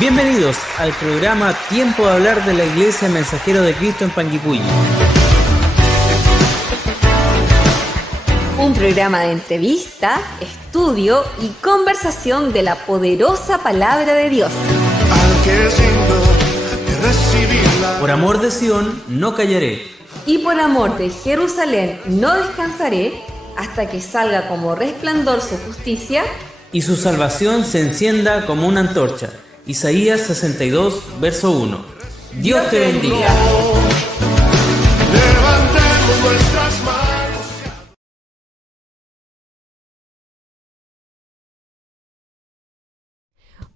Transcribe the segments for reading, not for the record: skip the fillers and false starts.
Bienvenidos al programa Tiempo de Hablar de la Iglesia Mensajero de Cristo en Panguipulli. Un programa de entrevista, estudio y conversación de la poderosa palabra de Dios. Por amor de Sion no callaré. Y por amor de Jerusalén no descansaré hasta que salga como resplandor su justicia y su salvación se encienda como una antorcha. Isaías 62, verso 1. Dios te bendiga. Levantemos nuestras manos.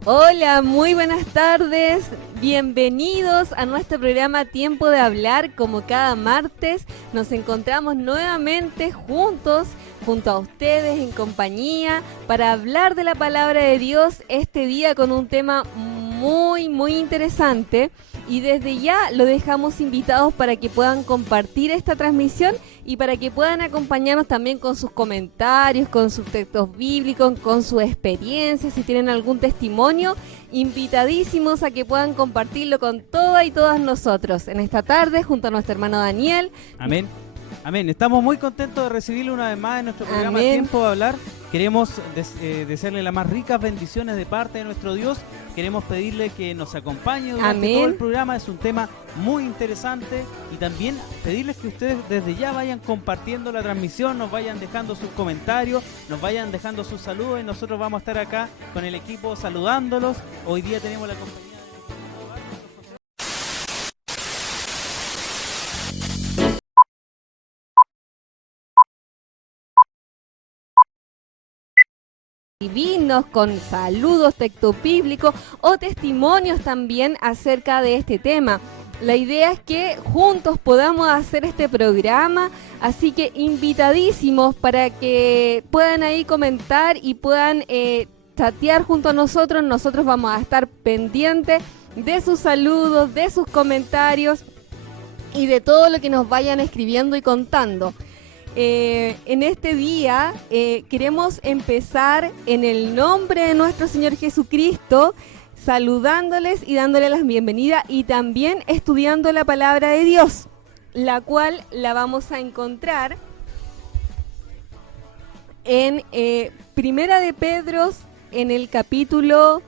Hola, muy buenas tardes. Bienvenidos a nuestro programa Tiempo de Hablar. Como cada martes nos encontramos nuevamente juntos, junto a ustedes en compañía, para hablar de la palabra de Dios este día con un tema muy interesante. Y desde ya lo dejamos invitados para que puedan compartir esta transmisión y para que puedan acompañarnos también con sus comentarios, con sus textos bíblicos, con su experiencia. Si tienen algún testimonio, invitadísimos a que puedan compartirlo con todas y todas nosotros en esta tarde junto a nuestro hermano Daniel. Amén. Amén. Estamos muy contentos de recibirlo una vez más en nuestro programa Tiempo de Hablar. Queremos desearle las más ricas bendiciones de parte de nuestro Dios. Queremos pedirle que nos acompañe durante todo el programa. Es un tema muy interesante y también pedirles que ustedes desde ya vayan compartiendo la transmisión, nos vayan dejando sus comentarios, nos vayan dejando sus saludos y nosotros vamos a estar acá con el equipo saludándolos. Hoy día tenemos la compañía Divinos, con saludos, texto bíblico o testimonios también acerca de este tema. La idea es que juntos podamos hacer este programa, así que invitadísimos para que puedan ahí comentar y puedan chatear junto a nosotros. Nosotros vamos a estar pendientes de sus saludos, de sus comentarios y de todo lo que nos vayan escribiendo y contando. En este día queremos empezar en el nombre de nuestro Señor Jesucristo, saludándoles y dándoles las bienvenidas y también estudiando la palabra de Dios, la cual la vamos a encontrar en Primera de Pedro, en el capítulo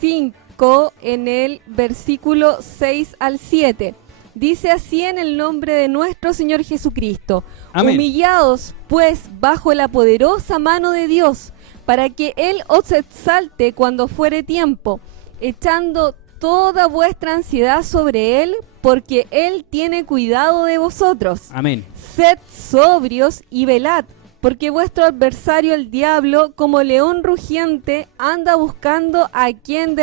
5, en el versículo 6 al 7. Dice así en el nombre de nuestro Señor Jesucristo. Amén. Humillaos, pues, bajo la poderosa mano de Dios, para que Él os exalte cuando fuere tiempo, echando toda vuestra ansiedad sobre Él, porque Él tiene cuidado de vosotros. Amén. Sed sobrios y velad, porque vuestro adversario el diablo, como león rugiente, anda buscando a quien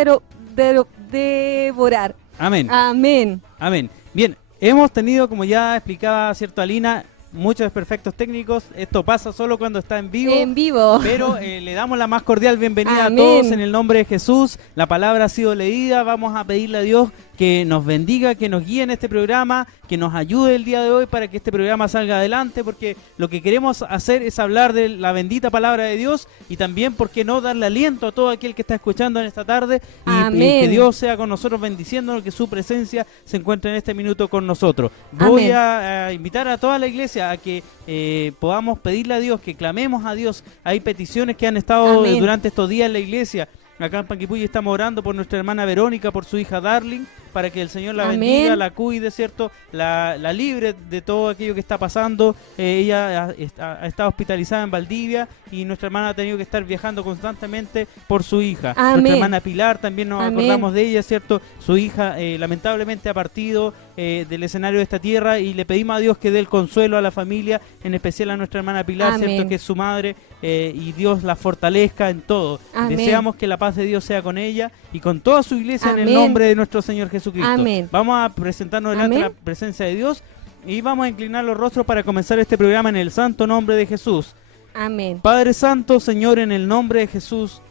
devorar. Amén. Amén. Amén. Bien, hemos tenido, como ya explicaba cierto Alina, muchos desperfectos técnicos. Esto pasa solo cuando está en vivo. En vivo. Pero le damos la más cordial bienvenida Amén. a todos en el nombre de Jesús. La palabra ha sido leída. Vamos a pedirle a Dios que nos bendiga, que nos guíe en este programa, que nos ayude el día de hoy para que este programa salga adelante, porque lo que queremos hacer es hablar de la bendita palabra de Dios y también, ¿por qué no?, darle aliento a todo aquel que está escuchando en esta tarde y que Dios sea con nosotros bendiciéndonos, que su presencia se encuentre en este minuto con nosotros. Voy a invitar a toda la iglesia a que podamos pedirle a Dios, que clamemos a Dios. Hay peticiones que han estado durante estos días en la iglesia. Acá en Panguipulli estamos orando por nuestra hermana Verónica, por su hija Darling, para que el Señor la bendiga, la cuide, ¿cierto? La libre de todo aquello que está pasando. Ella ha estado hospitalizada en Valdivia y nuestra hermana ha tenido que estar viajando constantemente por su hija. Nuestra hermana Pilar, también nos acordamos de ella, ¿cierto? Su hija lamentablemente ha partido del escenario de esta tierra y le pedimos a Dios que dé el consuelo a la familia, en especial a nuestra hermana Pilar, ¿cierto? Que es su madre, y Dios la fortalezca en todo. Deseamos que la paz de Dios sea con ella y con toda su iglesia en el nombre de nuestro Señor Jesucristo. Vamos a presentarnos delante de la presencia de Dios y vamos a inclinar los rostros para comenzar este programa en el santo nombre de Jesús. Amén. Padre Santo, Señor, en el nombre de Jesús,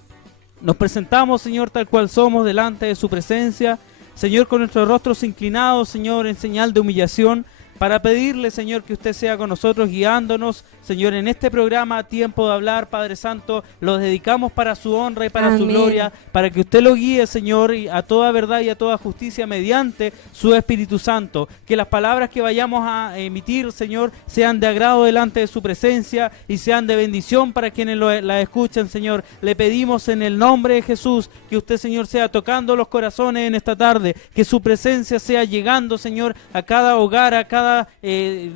nos presentamos, Señor, tal cual somos delante de su presencia. Señor, con nuestros rostros inclinados, Señor, en señal de humillación, para pedirle, Señor, que usted sea con nosotros guiándonos, Señor, en este programa Tiempo de Hablar, Padre Santo, lo dedicamos para su honra y para su Amén. gloria, para que usted lo guíe, Señor, y a toda verdad y a toda justicia mediante su Espíritu Santo. Que las palabras que vayamos a emitir, Señor, sean de agrado delante de su presencia y sean de bendición para quienes la escuchen, Señor. Le pedimos en el nombre de Jesús que usted, Señor, sea tocando los corazones en esta tarde, que su presencia sea llegando, Señor, a cada hogar, a cada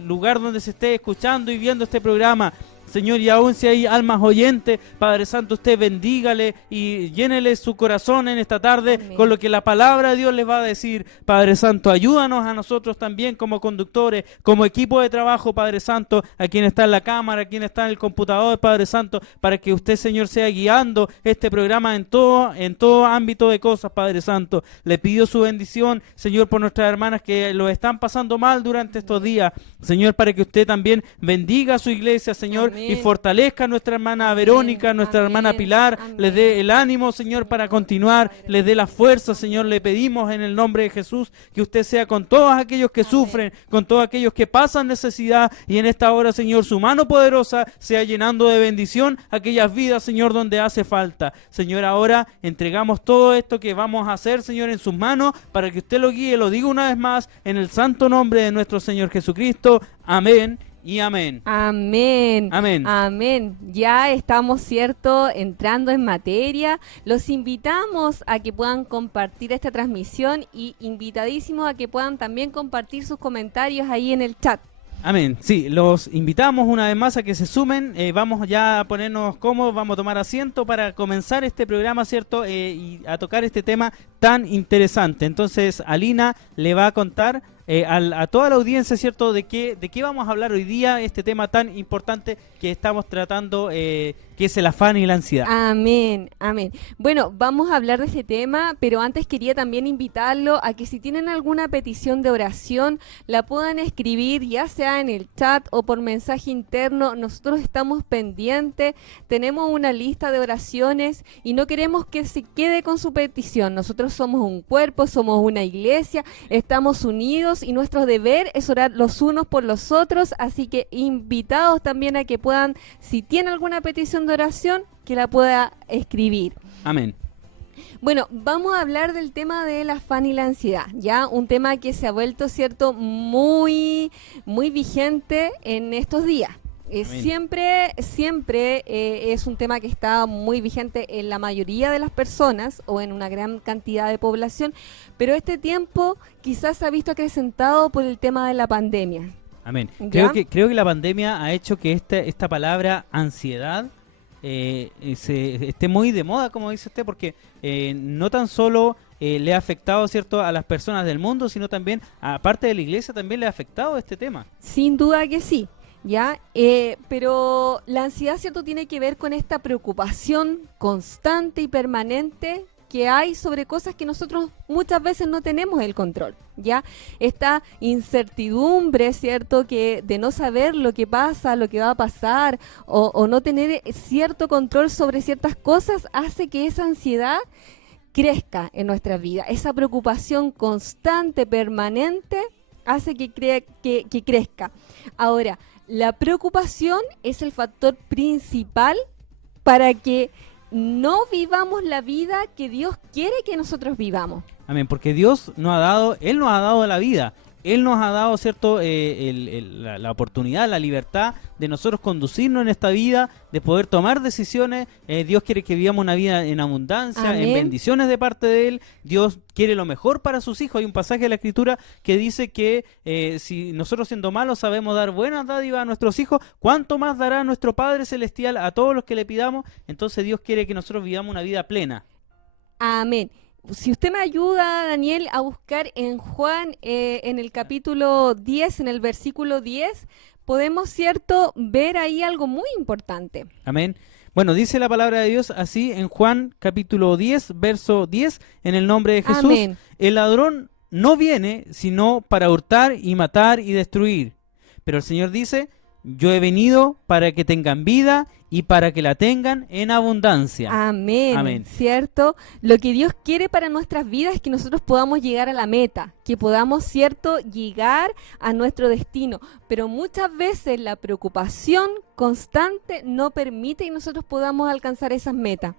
lugar donde se esté escuchando y viendo este programa. Señor, y aún si hay almas oyentes, Padre Santo, usted bendígale y llénele su corazón en esta tarde. Amén. Con lo que la palabra de Dios les va a decir. Padre Santo, ayúdanos a nosotros también como conductores, como equipo de trabajo, Padre Santo, a quien está en la cámara, a quien está en el computador, Padre Santo, para que usted, Señor, sea guiando este programa en todo ámbito de cosas, Padre Santo. Le pido su bendición, Señor, por nuestras hermanas que lo están pasando mal durante estos días, Señor, para que usted también bendiga a su iglesia, Señor. Amén. Y fortalezca a nuestra hermana Amén. Verónica, nuestra Amén. hermana Pilar, Amén. les dé el ánimo, Señor, para continuar, les dé la fuerza, Señor. Le pedimos en el nombre de Jesús que usted sea con todos aquellos que sufren, con todos aquellos que pasan necesidad, y en esta hora, Señor, su mano poderosa sea llenando de bendición aquellas vidas, Señor, donde hace falta. Señor, ahora entregamos todo esto que vamos a hacer, Señor, en sus manos, para que usted lo guíe. Lo digo una vez más, en el santo nombre de nuestro Señor Jesucristo. Amén y amén. Amén. Amén. Amén. Ya estamos, ¿cierto?, entrando en materia. Los invitamos a que puedan compartir esta transmisión y invitadísimos a que puedan también compartir sus comentarios ahí en el chat. Amén. Sí, los invitamos una vez más a que se sumen. Vamos ya a ponernos cómodos, vamos a tomar asiento para comenzar este programa, ¿cierto? Y a tocar este tema tan interesante. Entonces, Alina le va a contar a toda la audiencia, ¿cierto?, de qué vamos a hablar hoy día, este tema tan importante que estamos tratando, que es el afán y la ansiedad. Amén, amén. Bueno, vamos a hablar de este tema, pero antes quería también invitarlo a que si tienen alguna petición de oración, la puedan escribir, ya sea en el chat o por mensaje interno. Nosotros estamos pendientes, tenemos una lista de oraciones y no queremos que se quede con su petición. Nosotros somos un cuerpo, somos una iglesia, estamos unidos y nuestro deber es orar los unos por los otros, así que invitados también a que puedan, si tienen alguna petición de oración, que la pueda escribir. Amén. Bueno, vamos a hablar del tema del afán y la ansiedad, ya un tema que se ha vuelto, cierto, muy vigente en estos días. Siempre es un tema que está muy vigente en la mayoría de las personas o en una gran cantidad de población, pero este tiempo quizás se ha visto acrecentado por el tema de la pandemia. Amén. ¿Ya? Creo que la pandemia ha hecho que esta palabra ansiedad esté muy de moda, como dice usted, porque no tan solo le ha afectado, ¿cierto?, a las personas del mundo, sino también, aparte de la iglesia, también le ha afectado este tema. Sin duda que sí. ¿Ya? Pero la ansiedad, ¿cierto?, tiene que ver con esta preocupación constante y permanente que hay sobre cosas que nosotros muchas veces no tenemos el control, ¿ya? Esta incertidumbre, ¿cierto?, que de no saber lo que pasa, lo que va a pasar, o no tener cierto control sobre ciertas cosas, hace que esa ansiedad crezca en nuestra vida. Esa preocupación constante, permanente, hace que crezca. Ahora, la preocupación es el factor principal para que no vivamos la vida que Dios quiere que nosotros vivamos. Amén, porque Él nos ha dado la vida. Él nos ha dado, ¿cierto?, la oportunidad, la libertad de nosotros conducirnos en esta vida, de poder tomar decisiones. Dios quiere que vivamos una vida en abundancia, Amén. en bendiciones de parte de Él. Dios quiere lo mejor para sus hijos. Hay un pasaje de la Escritura que dice que si nosotros siendo malos sabemos dar buenas dádivas a nuestros hijos, ¿cuánto más dará nuestro Padre Celestial a todos los que le pidamos? Entonces Dios quiere que nosotros vivamos una vida plena. Amén. Si usted me ayuda, Daniel, a buscar en Juan, en el capítulo 10, en el versículo 10, podemos, ¿cierto?, ver ahí algo muy importante. Amén. Bueno, dice la palabra de Dios así en Juan capítulo 10, verso 10, en el nombre de Jesús. Amén. El ladrón no viene sino para hurtar y matar y destruir. Pero el Señor dice, yo he venido para que tengan vida y para que la tengan en abundancia. Amén. Amén. ¿Cierto? Lo que Dios quiere para nuestras vidas es que nosotros podamos llegar a la meta, que podamos, ¿cierto?, llegar a nuestro destino. Pero muchas veces la preocupación constante no permite que nosotros podamos alcanzar esas metas.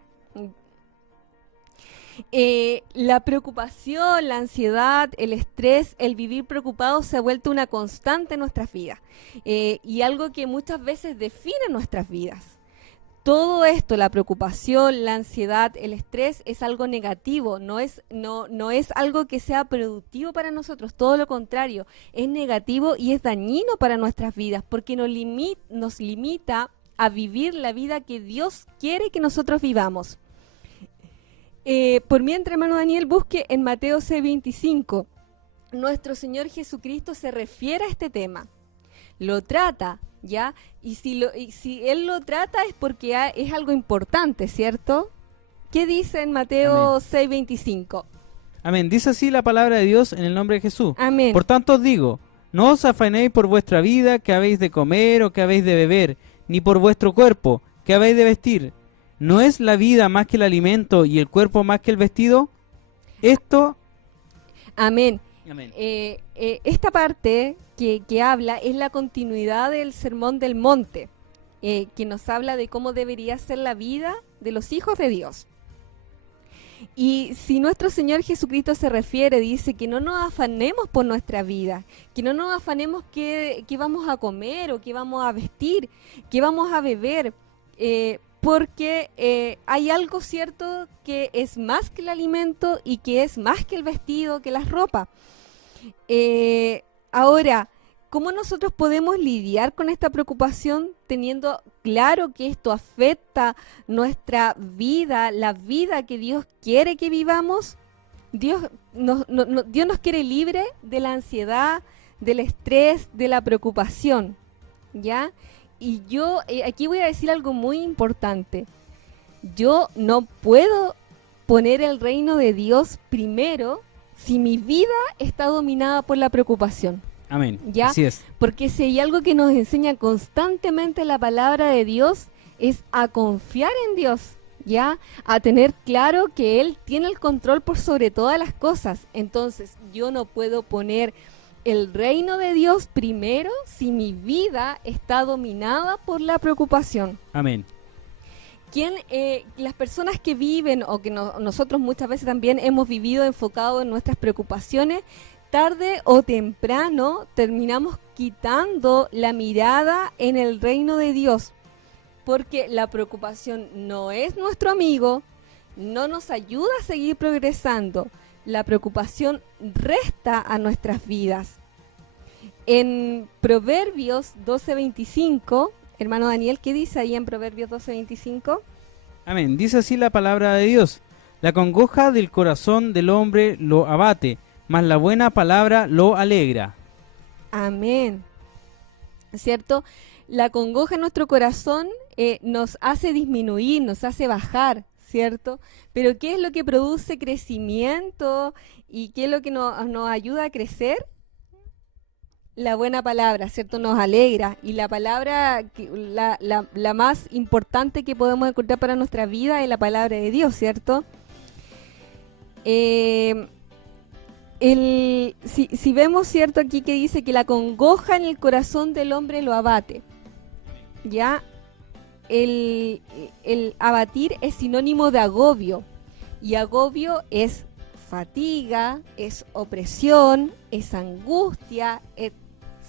La preocupación, la ansiedad, el estrés, el vivir preocupado se ha vuelto una constante en nuestras vidas y algo que muchas veces define nuestras vidas. Todo esto, la preocupación, la ansiedad, el estrés, es algo negativo, no es algo que sea productivo para nosotros, todo lo contrario, es negativo y es dañino para nuestras vidas porque nos limita a vivir la vida que Dios quiere que nosotros vivamos. Por mientras, hermano Daniel, busque en Mateo 6:25. Nuestro Señor Jesucristo se refiere a este tema. Lo trata, ¿ya? Y si Él lo trata es porque es algo importante, ¿cierto? ¿Qué dice en Mateo 6:25? Amén. Dice así la palabra de Dios en el nombre de Jesús. Amén. Por tanto os digo, no os afanéis por vuestra vida, que habéis de comer o que habéis de beber, ni por vuestro cuerpo, que habéis de vestir. ¿No es la vida más que el alimento y el cuerpo más que el vestido? Esto... Amén. Amén. Esta parte que habla es la continuidad del Sermón del Monte, que nos habla de cómo debería ser la vida de los hijos de Dios. Y si nuestro Señor Jesucristo se refiere, dice que no nos afanemos por nuestra vida, que no nos afanemos qué vamos a comer o qué vamos a vestir, qué vamos a beber, porque hay algo cierto que es más que el alimento y que es más que el vestido, que las ropas. Ahora, ¿cómo nosotros podemos lidiar con esta preocupación teniendo claro que esto afecta nuestra vida, la vida que Dios quiere que vivamos? Dios nos quiere libre de la ansiedad, del estrés, de la preocupación, ¿ya? Y yo aquí voy a decir algo muy importante. Yo no puedo poner el reino de Dios primero si mi vida está dominada por la preocupación. Amén. ¿Ya? Así es. Porque si hay algo que nos enseña constantemente la palabra de Dios es a confiar en Dios, ¿ya? A tener claro que Él tiene el control por sobre todas las cosas. Entonces yo no puedo poner el reino de Dios primero si mi vida está dominada por la preocupación. Amén. Las personas que viven o que nosotros muchas veces también hemos vivido enfocado en nuestras preocupaciones, tarde o temprano terminamos quitando la mirada en el reino de Dios, porque la preocupación no es nuestro amigo, no nos ayuda a seguir progresando. La preocupación resta a nuestras vidas. En Proverbios 12:25, hermano Daniel, ¿qué dice ahí en Proverbios 12:25? Amén. Dice así la palabra de Dios. La congoja del corazón del hombre lo abate, mas la buena palabra lo alegra. Amén. ¿Cierto? La congoja en nuestro corazón nos hace disminuir, nos hace bajar, ¿cierto? Pero ¿qué es lo que produce crecimiento y qué es lo que nos ayuda a crecer? La buena palabra, ¿cierto? Nos alegra. Y la palabra, la más importante que podemos encontrar para nuestra vida es la palabra de Dios, ¿cierto? Si vemos, ¿cierto? Aquí que dice que la congoja en el corazón del hombre lo abate. ¿Ya? El abatir es sinónimo de agobio. Y agobio es fatiga, es opresión, es angustia, es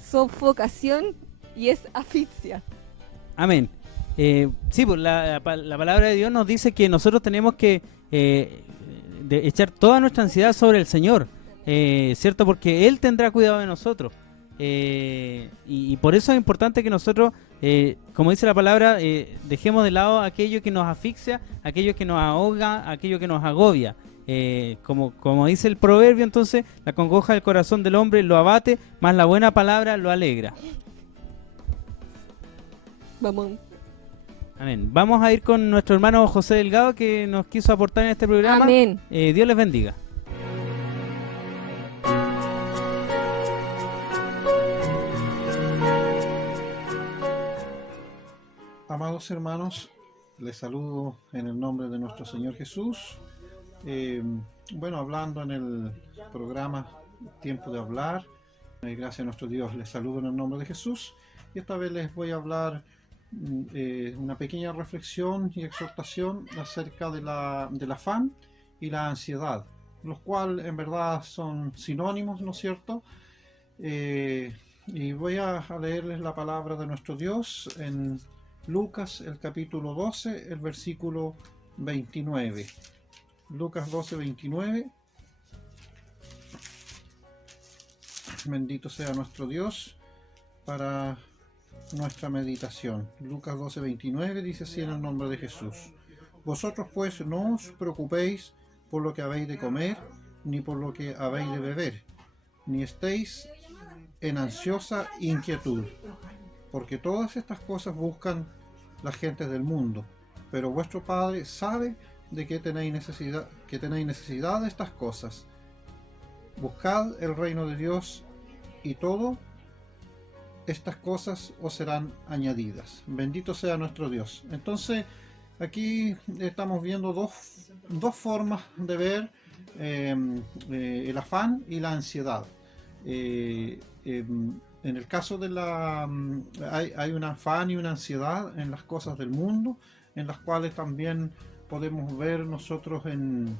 sofocación y es asfixia. Amén. Sí, pues la palabra de Dios nos dice que nosotros tenemos que echar toda nuestra ansiedad sobre el Señor, ¿cierto? Porque Él tendrá cuidado de nosotros. Y por eso es importante que nosotros, como dice la palabra, dejemos de lado aquello que nos asfixia, aquello que nos ahoga, aquello que nos agobia. Como dice el proverbio, entonces, la congoja del corazón del hombre lo abate, mas la buena palabra lo alegra. Vamos. Amén. Vamos a ir con nuestro hermano José Delgado, que nos quiso aportar en este programa. Amén. Dios les bendiga. Amados hermanos, les saludo en el nombre de nuestro Señor Jesús. Hablando en el programa Tiempo de Hablar, gracias a nuestro Dios, les saludo en el nombre de Jesús. Y esta vez les voy a hablar una pequeña reflexión y exhortación acerca del afán y la ansiedad, los cuales en verdad son sinónimos, ¿no es cierto? Y voy a leerles la palabra de nuestro Dios en Lucas, el capítulo 12, el versículo 29. Lucas 12, 29. Bendito sea nuestro Dios para nuestra meditación. Lucas 12, 29 dice así en el nombre de Jesús. Vosotros pues no os preocupéis por lo que habéis de comer, ni por lo que habéis de beber, ni estéis en ansiosa inquietud, porque todas estas cosas buscan las gentes del mundo, pero vuestro Padre sabe de que tenéis necesidad de estas cosas. Buscad el reino de Dios y todo estas cosas os serán añadidas. Bendito sea nuestro Dios. Entonces aquí estamos viendo dos formas de ver el afán y la ansiedad. En el caso de hay un afán y una ansiedad en las cosas del mundo, en las cuales también podemos ver nosotros en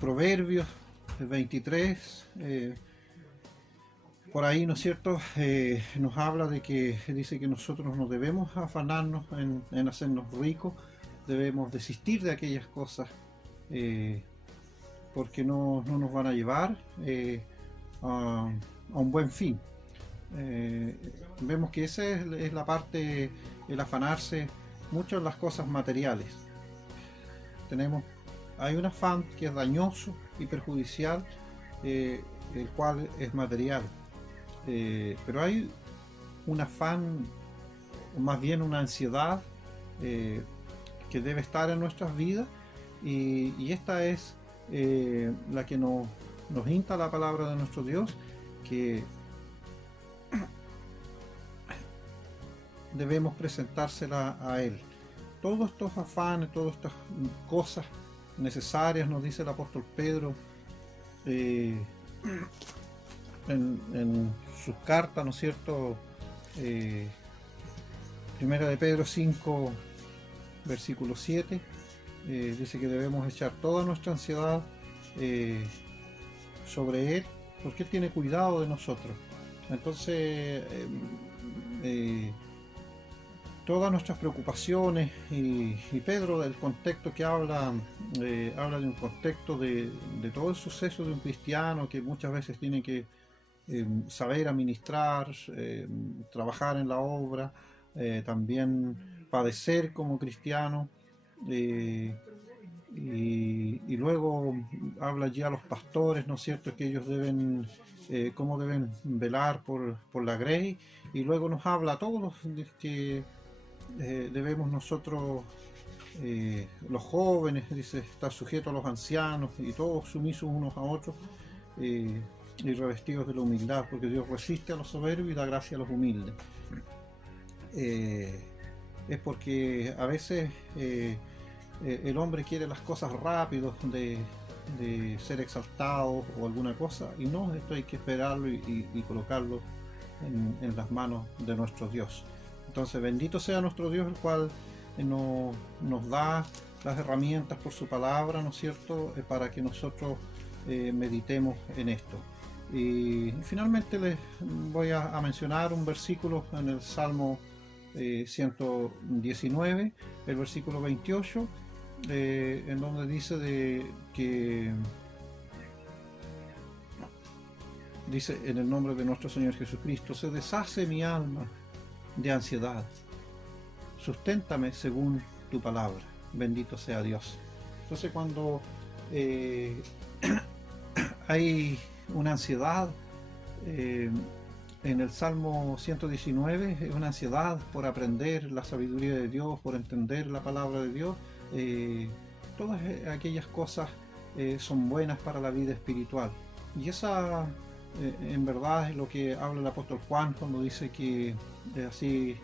Proverbios 23, por ahí, ¿no es cierto? Nos habla de que dice que nosotros no debemos afanarnos en hacernos ricos, debemos desistir de aquellas cosas porque no nos van a llevar a un buen fin. Vemos que esa es la parte, el afanarse mucho en las cosas materiales. Hay un afán que es dañoso y perjudicial, el cual es material, pero hay un afán, o más bien una ansiedad que debe estar en nuestras vidas, y esta es la que nos insta la palabra de nuestro Dios, que debemos presentársela a Él. Todos estos afanes, todas estas cosas necesarias, nos dice el apóstol Pedro en sus cartas, ¿no es cierto? Primera de Pedro 5, versículo 7, dice que debemos echar toda nuestra ansiedad sobre Él, porque Él tiene cuidado de nosotros. Entonces todas nuestras preocupaciones, y Pedro, del contexto que habla de un contexto de todo el suceso de un cristiano que muchas veces tiene que saber administrar, trabajar en la obra, también padecer como cristiano, y luego habla ya a los pastores, ¿no es cierto?, que ellos deben, cómo deben velar por la grey, y luego nos habla a todos que debemos nosotros, los jóvenes, dice, estar sujetos a los ancianos, y todos sumisos unos a otros, y revestidos de la humildad, porque Dios resiste a los soberbios y da gracia a los humildes. Es porque a veces el hombre quiere las cosas rápido, de ser exaltado o alguna cosa, y no, esto hay que esperarlo y colocarlo en las manos de nuestro Dios. Entonces, bendito sea nuestro Dios, el cual nos da las herramientas por su palabra, ¿no es cierto?, para que nosotros meditemos en esto. Y finalmente les voy a mencionar un versículo en el Salmo 119, el versículo 28, en donde dice que dice: en el nombre de nuestro Señor Jesucristo, se deshace mi alma de ansiedad, susténtame según tu palabra. Bendito sea Dios. Entonces, cuando hay una ansiedad, en el Salmo 119, es una ansiedad por aprender la sabiduría de Dios, por entender la palabra de Dios. Todas aquellas cosas son buenas para la vida espiritual, y esa en verdad es lo que habla el apóstol Juan cuando dice que así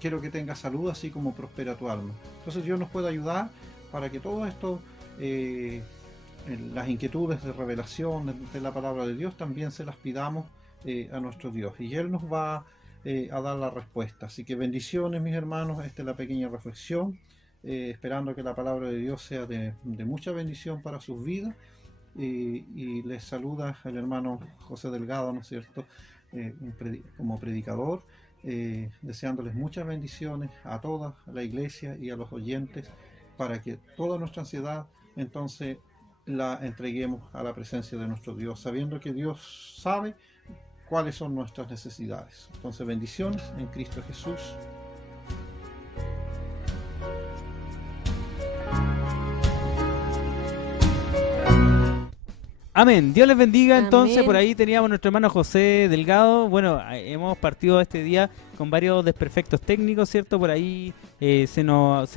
quiero que tengas salud así como prospera tu alma. Entonces Dios nos puede ayudar para que todo esto, las inquietudes de revelación de la palabra de Dios, también se las pidamos a nuestro Dios, y Él nos va a dar la respuesta. Así que bendiciones, mis hermanos. Esta es la pequeña reflexión, esperando que la palabra de Dios sea de mucha bendición para sus vidas. Y les saluda el hermano José Delgado, ¿no es cierto?, como predicador, deseándoles muchas bendiciones a toda la iglesia y a los oyentes, para que toda nuestra ansiedad entonces la entreguemos a la presencia de nuestro Dios, sabiendo que Dios sabe cuáles son nuestras necesidades. Entonces, bendiciones en Cristo Jesús. Amén. Dios les bendiga. Entonces, Amén. por ahí teníamos nuestro hermano José Delgado. Bueno, hemos partido este día con varios desperfectos técnicos, ¿cierto? Por ahí se nos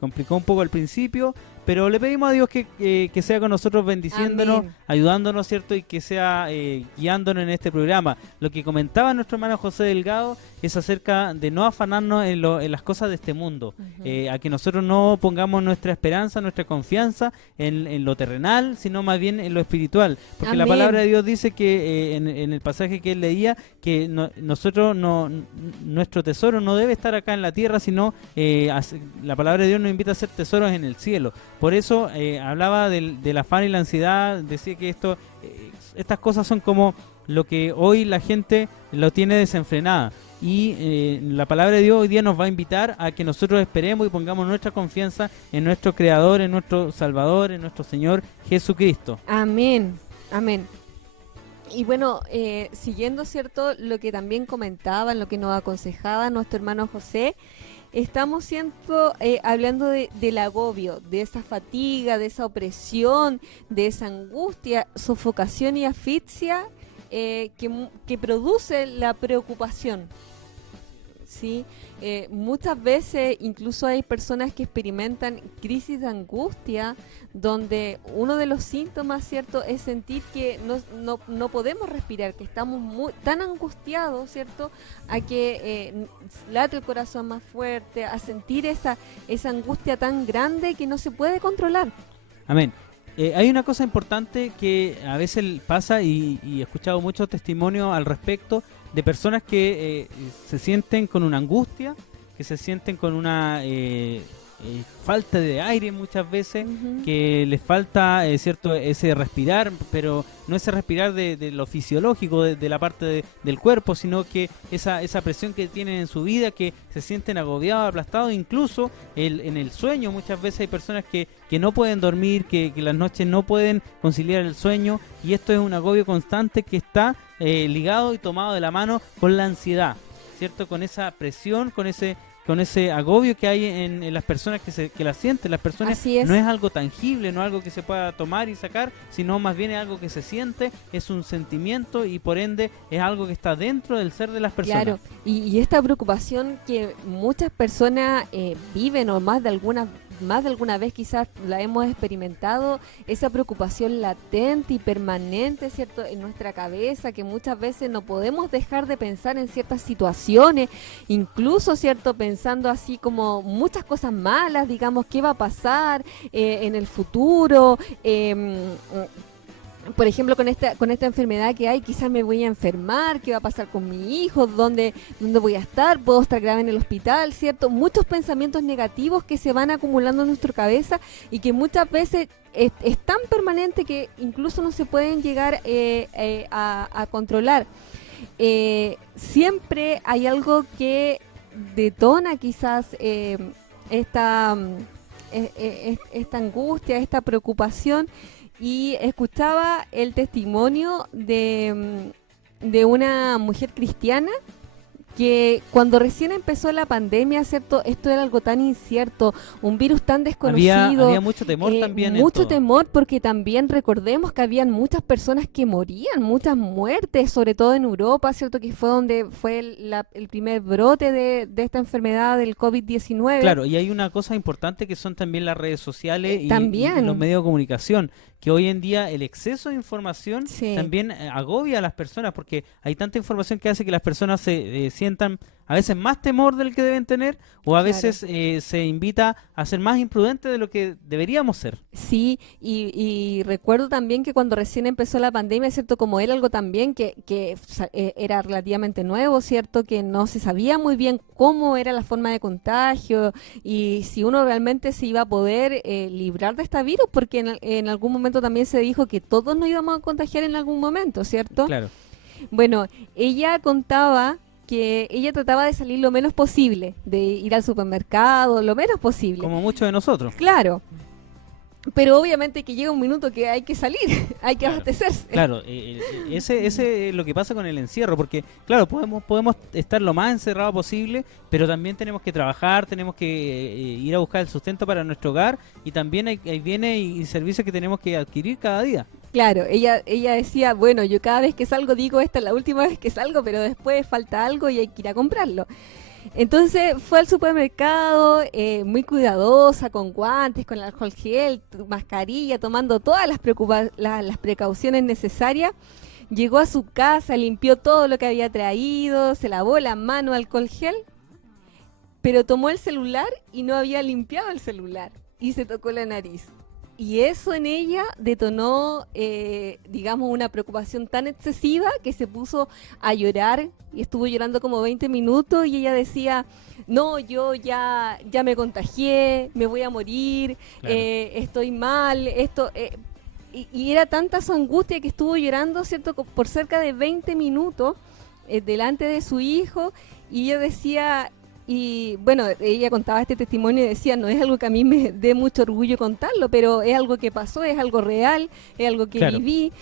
complicó un poco al principio, pero le pedimos a Dios que sea con nosotros, bendiciéndonos, Amén. ayudándonos, ¿cierto? Y que sea guiándonos en este programa. Lo que comentaba nuestro hermano José Delgado es acerca de no afanarnos en las cosas de este mundo, a que nosotros no pongamos nuestra esperanza, nuestra confianza en lo terrenal, sino más bien en lo espiritual, porque la Amén. palabra de Dios dice que en el pasaje que él leía, que nosotros nuestro tesoro no debe estar acá en la tierra, sino la palabra de Dios nos invita a hacer tesoros en el cielo. Por eso hablaba del afán y la ansiedad, decía que estas cosas son como lo que hoy la gente lo tiene desenfrenada. Y la palabra de Dios hoy día nos va a invitar a que nosotros esperemos y pongamos nuestra confianza en nuestro Creador, en nuestro Salvador, en nuestro Señor Jesucristo. Amén, amén. Y bueno, siguiendo, ¿cierto?, lo que también comentaban, lo que nos aconsejaba nuestro hermano José, estamos hablando del agobio, de esa fatiga, de esa opresión, de esa angustia, sofocación y asfixia que produce la preocupación. ¿Sí? Muchas veces incluso hay personas que experimentan crisis de angustia, donde uno de los síntomas, ¿cierto?, es sentir que no podemos respirar, que estamos tan angustiados, ¿cierto?, a que late el corazón más fuerte, a sentir esa angustia tan grande que no se puede controlar. Amén. Hay una cosa importante que a veces pasa, y he escuchado muchos testimonios al respecto, de personas que se sienten con una angustia, que se sienten con una falta de aire muchas veces, que les falta cierto ese respirar, pero no ese respirar de lo fisiológico, de la parte del cuerpo, sino que esa presión que tienen en su vida, que se sienten agobiados, aplastados, incluso en el sueño. Muchas veces hay personas que no pueden dormir, que las noches no pueden conciliar el sueño, y esto es un agobio constante que está ligado y tomado de la mano con la ansiedad, ¿cierto? Con esa presión, con ese agobio que hay en las personas que la sienten. Las personas Así es. no es algo tangible, no es algo que se pueda tomar y sacar, sino más bien es algo que se siente, es un sentimiento, y por ende es algo que está dentro del ser de las personas. Claro, y esta preocupación que muchas personas viven, o más de alguna vez quizás la hemos experimentado, esa preocupación latente y permanente, ¿cierto?, en nuestra cabeza, que muchas veces no podemos dejar de pensar en ciertas situaciones, incluso, ¿cierto?, pensando así como muchas cosas malas, digamos, qué va a pasar en el futuro. Por ejemplo, con esta enfermedad que hay, quizás me voy a enfermar, qué va a pasar con mi hijo, dónde voy a estar, puedo estar grave en el hospital, ¿cierto? Muchos pensamientos negativos que se van acumulando en nuestra cabeza y que muchas veces es tan permanente que incluso no se pueden llegar a controlar. Siempre hay algo que detona quizás esta angustia, esta preocupación. Y escuchaba el testimonio de una mujer cristiana que cuando recién empezó la pandemia, ¿cierto?, esto era algo tan incierto, un virus tan desconocido. Había mucho temor también. Mucho temor, porque también recordemos que habían muchas personas que morían, muchas muertes, sobre todo en Europa, ¿cierto?, que fue donde fue el primer brote de esta enfermedad del COVID-19. Claro, y hay una cosa importante que son también las redes sociales y también los medios de comunicación, que hoy en día el exceso de información Sí. también agobia a las personas, porque hay tanta información que hace que las personas se sientan a veces más temor del que deben tener, o a Claro. veces se invita a ser más imprudentes de lo que deberíamos ser. Sí, y recuerdo también que cuando recién empezó la pandemia, ¿cierto? Como era algo también que era relativamente nuevo, ¿cierto? Que no se sabía muy bien cómo era la forma de contagio y si uno realmente se iba a poder librar de este virus, porque en algún momento también se dijo que todos nos íbamos a contagiar en algún momento, ¿cierto? Claro. Bueno, ella contaba que ella trataba de salir lo menos posible, de ir al supermercado, lo menos posible. Como muchos de nosotros. Claro. Pero obviamente que llega un minuto que hay que salir, hay que abastecerse. Claro, ese es lo que pasa con el encierro, porque claro, podemos estar lo más encerrado posible, pero también tenemos que trabajar, tenemos que ir a buscar el sustento para nuestro hogar, y también hay bienes y servicios que tenemos que adquirir cada día. Claro, ella decía, bueno, yo cada vez que salgo digo, esta es la última vez que salgo, pero después falta algo y hay que ir a comprarlo. Entonces fue al supermercado, muy cuidadosa, con guantes, con alcohol gel, mascarilla, tomando todas las precauciones necesarias. Llegó a su casa, limpió todo lo que había traído, se lavó la mano, alcohol gel, pero tomó el celular y no había limpiado el celular y se tocó la nariz. Y eso en ella detonó, digamos, una preocupación tan excesiva que se puso a llorar y estuvo llorando como 20 minutos y ella decía, no, yo ya me contagié, me voy a morir, Claro. estoy mal, y era tanta su angustia que estuvo llorando, ¿cierto?, por cerca de 20 minutos delante de su hijo, y ella decía... Y bueno, ella contaba este testimonio y decía, no es algo que a mí me dé mucho orgullo contarlo, pero es algo que pasó, es algo real, es algo que Claro. viví.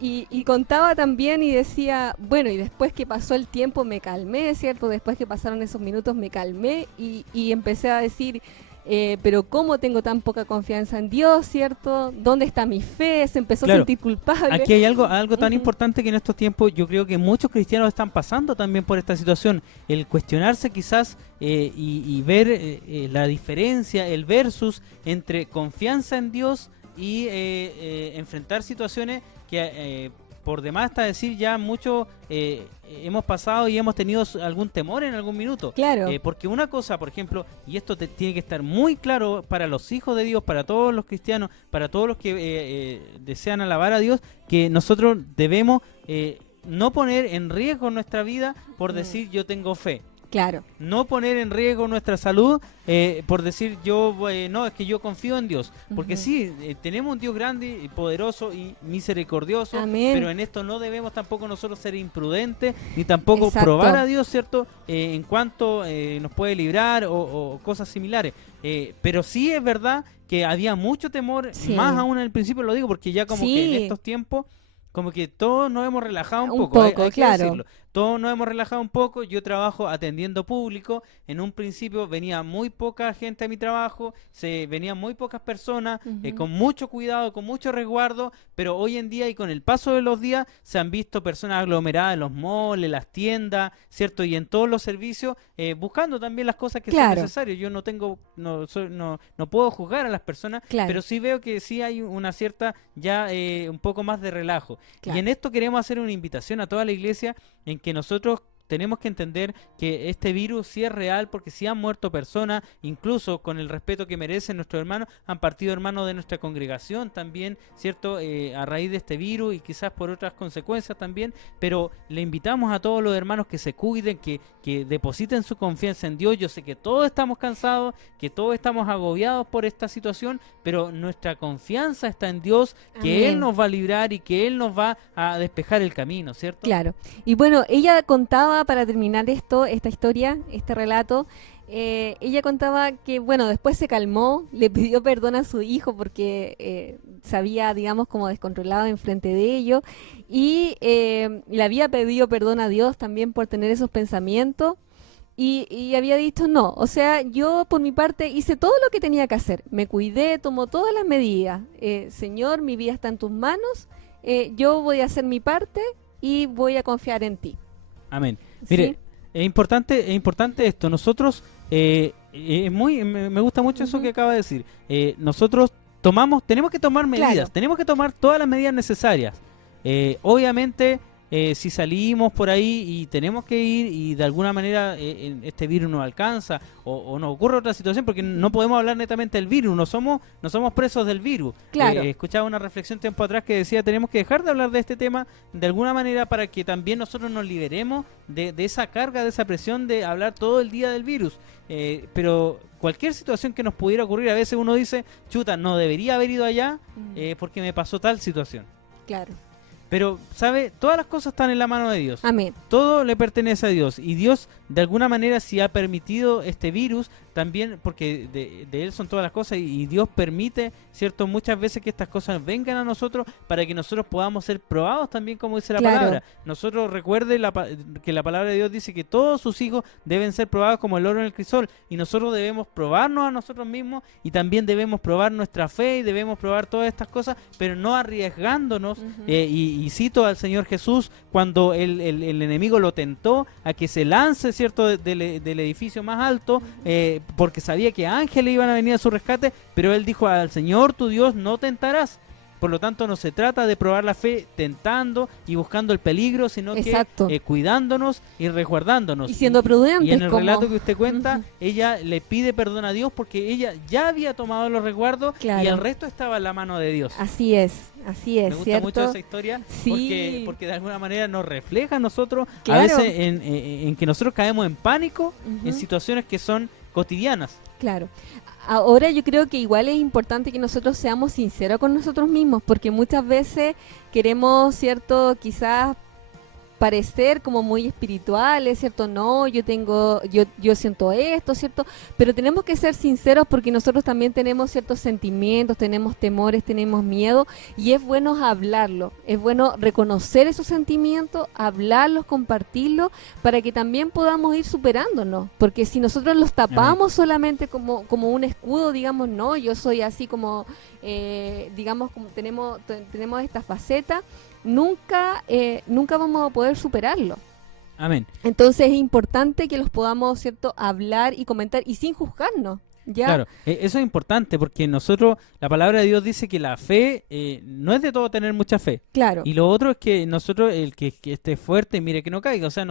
Y contaba también y decía, bueno, y después que pasó el tiempo me calmé, ¿cierto? Después que pasaron esos minutos me calmé y empecé a decir, pero ¿cómo tengo tan poca confianza en Dios, ¿cierto? ¿Dónde está mi fe? Se empezó Claro. a sentir culpable. Aquí hay algo tan Ujú. importante que en estos tiempos yo creo que muchos cristianos están pasando también por esta situación. El cuestionarse quizás y ver la diferencia, el versus entre confianza en Dios y enfrentar situaciones que por demás está decir ya mucho hemos pasado y hemos tenido algún temor en algún minuto. Claro. Porque una cosa, por ejemplo, y esto tiene que estar muy claro para los hijos de Dios, para todos los cristianos, para todos los que desean alabar a Dios, que nosotros debemos no poner en riesgo nuestra vida por decir yo tengo fe. Claro. No poner en riesgo nuestra salud por decir no, es que yo confío en Dios. Porque Ujú. sí, tenemos un Dios grande y poderoso y misericordioso, Amén. pero en esto no debemos tampoco nosotros ser imprudentes, ni tampoco Exacto. probar a Dios, ¿cierto? En cuanto nos puede librar o cosas similares. Pero sí es verdad que había mucho temor, Sí. más aún en el principio, lo digo, porque ya como que en Sí. estos tiempos como que todos nos hemos relajado un Un poco, hay que claro. decirlo. Todos nos hemos relajado un poco. Yo trabajo atendiendo público. En un principio venía muy poca gente a mi trabajo, venían muy pocas personas, Ujú. con mucho cuidado, con mucho resguardo, pero hoy en día y con el paso de los días se han visto personas aglomeradas en los malls, en las tiendas, ¿cierto? Y en todos los servicios, buscando también las cosas que son Claro. necesarias. Yo no puedo juzgar a las personas, Claro. pero sí veo que sí hay una cierta ya un poco más de relajo. Claro. Y en esto queremos hacer una invitación a toda la iglesia en que nosotros tenemos que entender que este virus sí es real, porque sí han muerto personas, incluso con el respeto que merecen nuestros hermanos, han partido hermanos de nuestra congregación también, ¿cierto? A raíz de este virus y quizás por otras consecuencias también, pero le invitamos a todos los hermanos que se cuiden, que depositen su confianza en Dios. Yo sé que todos estamos cansados, que todos estamos agobiados por esta situación, pero nuestra confianza está en Dios, que Amén. Él nos va a librar y que Él nos va a despejar el camino, ¿cierto? Claro. Y bueno, ella contaba, para terminar esta historia, este relato, ella contaba que, bueno, después se calmó, le pidió perdón a su hijo porque se había, digamos, como descontrolado enfrente de ellos, y le había pedido perdón a Dios también por tener esos pensamientos. Y había dicho no, o sea, yo por mi parte hice todo lo que tenía que hacer, me cuidé, tomó todas las medidas. Señor, mi vida está en tus manos, yo voy a hacer mi parte y voy a confiar en ti. Amén. Mire, ¿Sí? es importante esto. Nosotros, me gusta mucho eso Ujú. que acaba de decir. Nosotros tenemos que tomar medidas, Claro. tenemos que tomar todas las medidas necesarias. Obviamente, si salimos por ahí y tenemos que ir y de alguna manera este virus nos alcanza o nos ocurre otra situación, porque no podemos hablar netamente del virus, no somos presos del virus. Claro. Escuchaba una reflexión tiempo atrás que decía, tenemos que dejar de hablar de este tema de alguna manera para que también nosotros nos liberemos de esa carga, de esa presión de hablar todo el día del virus. Pero cualquier situación que nos pudiera ocurrir, a veces uno dice, chuta, no debería haber ido allá porque me pasó tal situación. Claro. Pero, ¿sabe? Todas las cosas están en la mano de Dios. Amén. Todo le pertenece a Dios. Y Dios, de alguna manera, si ha permitido este virus, también, porque de Él son todas las cosas, y Dios permite, ¿cierto? Muchas veces que estas cosas vengan a nosotros para que nosotros podamos ser probados también, como dice la Claro. palabra. Nosotros recuerden que la palabra de Dios dice que todos sus hijos deben ser probados como el oro en el crisol. Y nosotros debemos probarnos a nosotros mismos y también debemos probar nuestra fe y debemos probar todas estas cosas, pero no arriesgándonos. Y cito al Señor Jesús cuando el enemigo lo tentó a que se lance, ¿cierto?, del edificio más alto, porque sabía que ángeles iban a venir a su rescate, pero él dijo, al Señor tu Dios no tentarás. Por lo tanto, no se trata de probar la fe tentando y buscando el peligro, sino Exacto. que cuidándonos y resguardándonos. Y siendo prudentes. Y en el como- relato que usted cuenta, Ujú. ella le pide perdón a Dios porque ella ya había tomado los resguardos Claro. y el resto estaba en la mano de Dios. Así es, Me gusta ¿cierto? mucho esa historia Sí. porque de alguna manera nos refleja a nosotros, Claro. a veces en que nosotros caemos en pánico Ujú. en situaciones que son cotidianas. Claro. Ahora yo creo que igual es importante que nosotros seamos sinceros con nosotros mismos, porque muchas veces queremos, ¿cierto? Quizás parecer como muy espirituales, ¿cierto? No, yo siento esto, ¿cierto? Pero tenemos que ser sinceros porque nosotros también tenemos ciertos sentimientos, tenemos temores, tenemos miedo y es bueno hablarlo, es bueno reconocer esos sentimientos, hablarlos, compartirlos para que también podamos ir superándonos, porque si nosotros los tapamos solamente como un escudo, digamos, no, yo soy así como, digamos, como tenemos esta faceta, nunca vamos a poder superarlo. Amén. Entonces es importante que los podamos, ¿cierto?, hablar y comentar y sin juzgarnos, ¿ya? Claro, eso es importante porque nosotros, la palabra de Dios dice que la fe no es de todo tener mucha fe. Claro. Y lo otro es que nosotros, el que esté fuerte, mire que no caiga. O sea,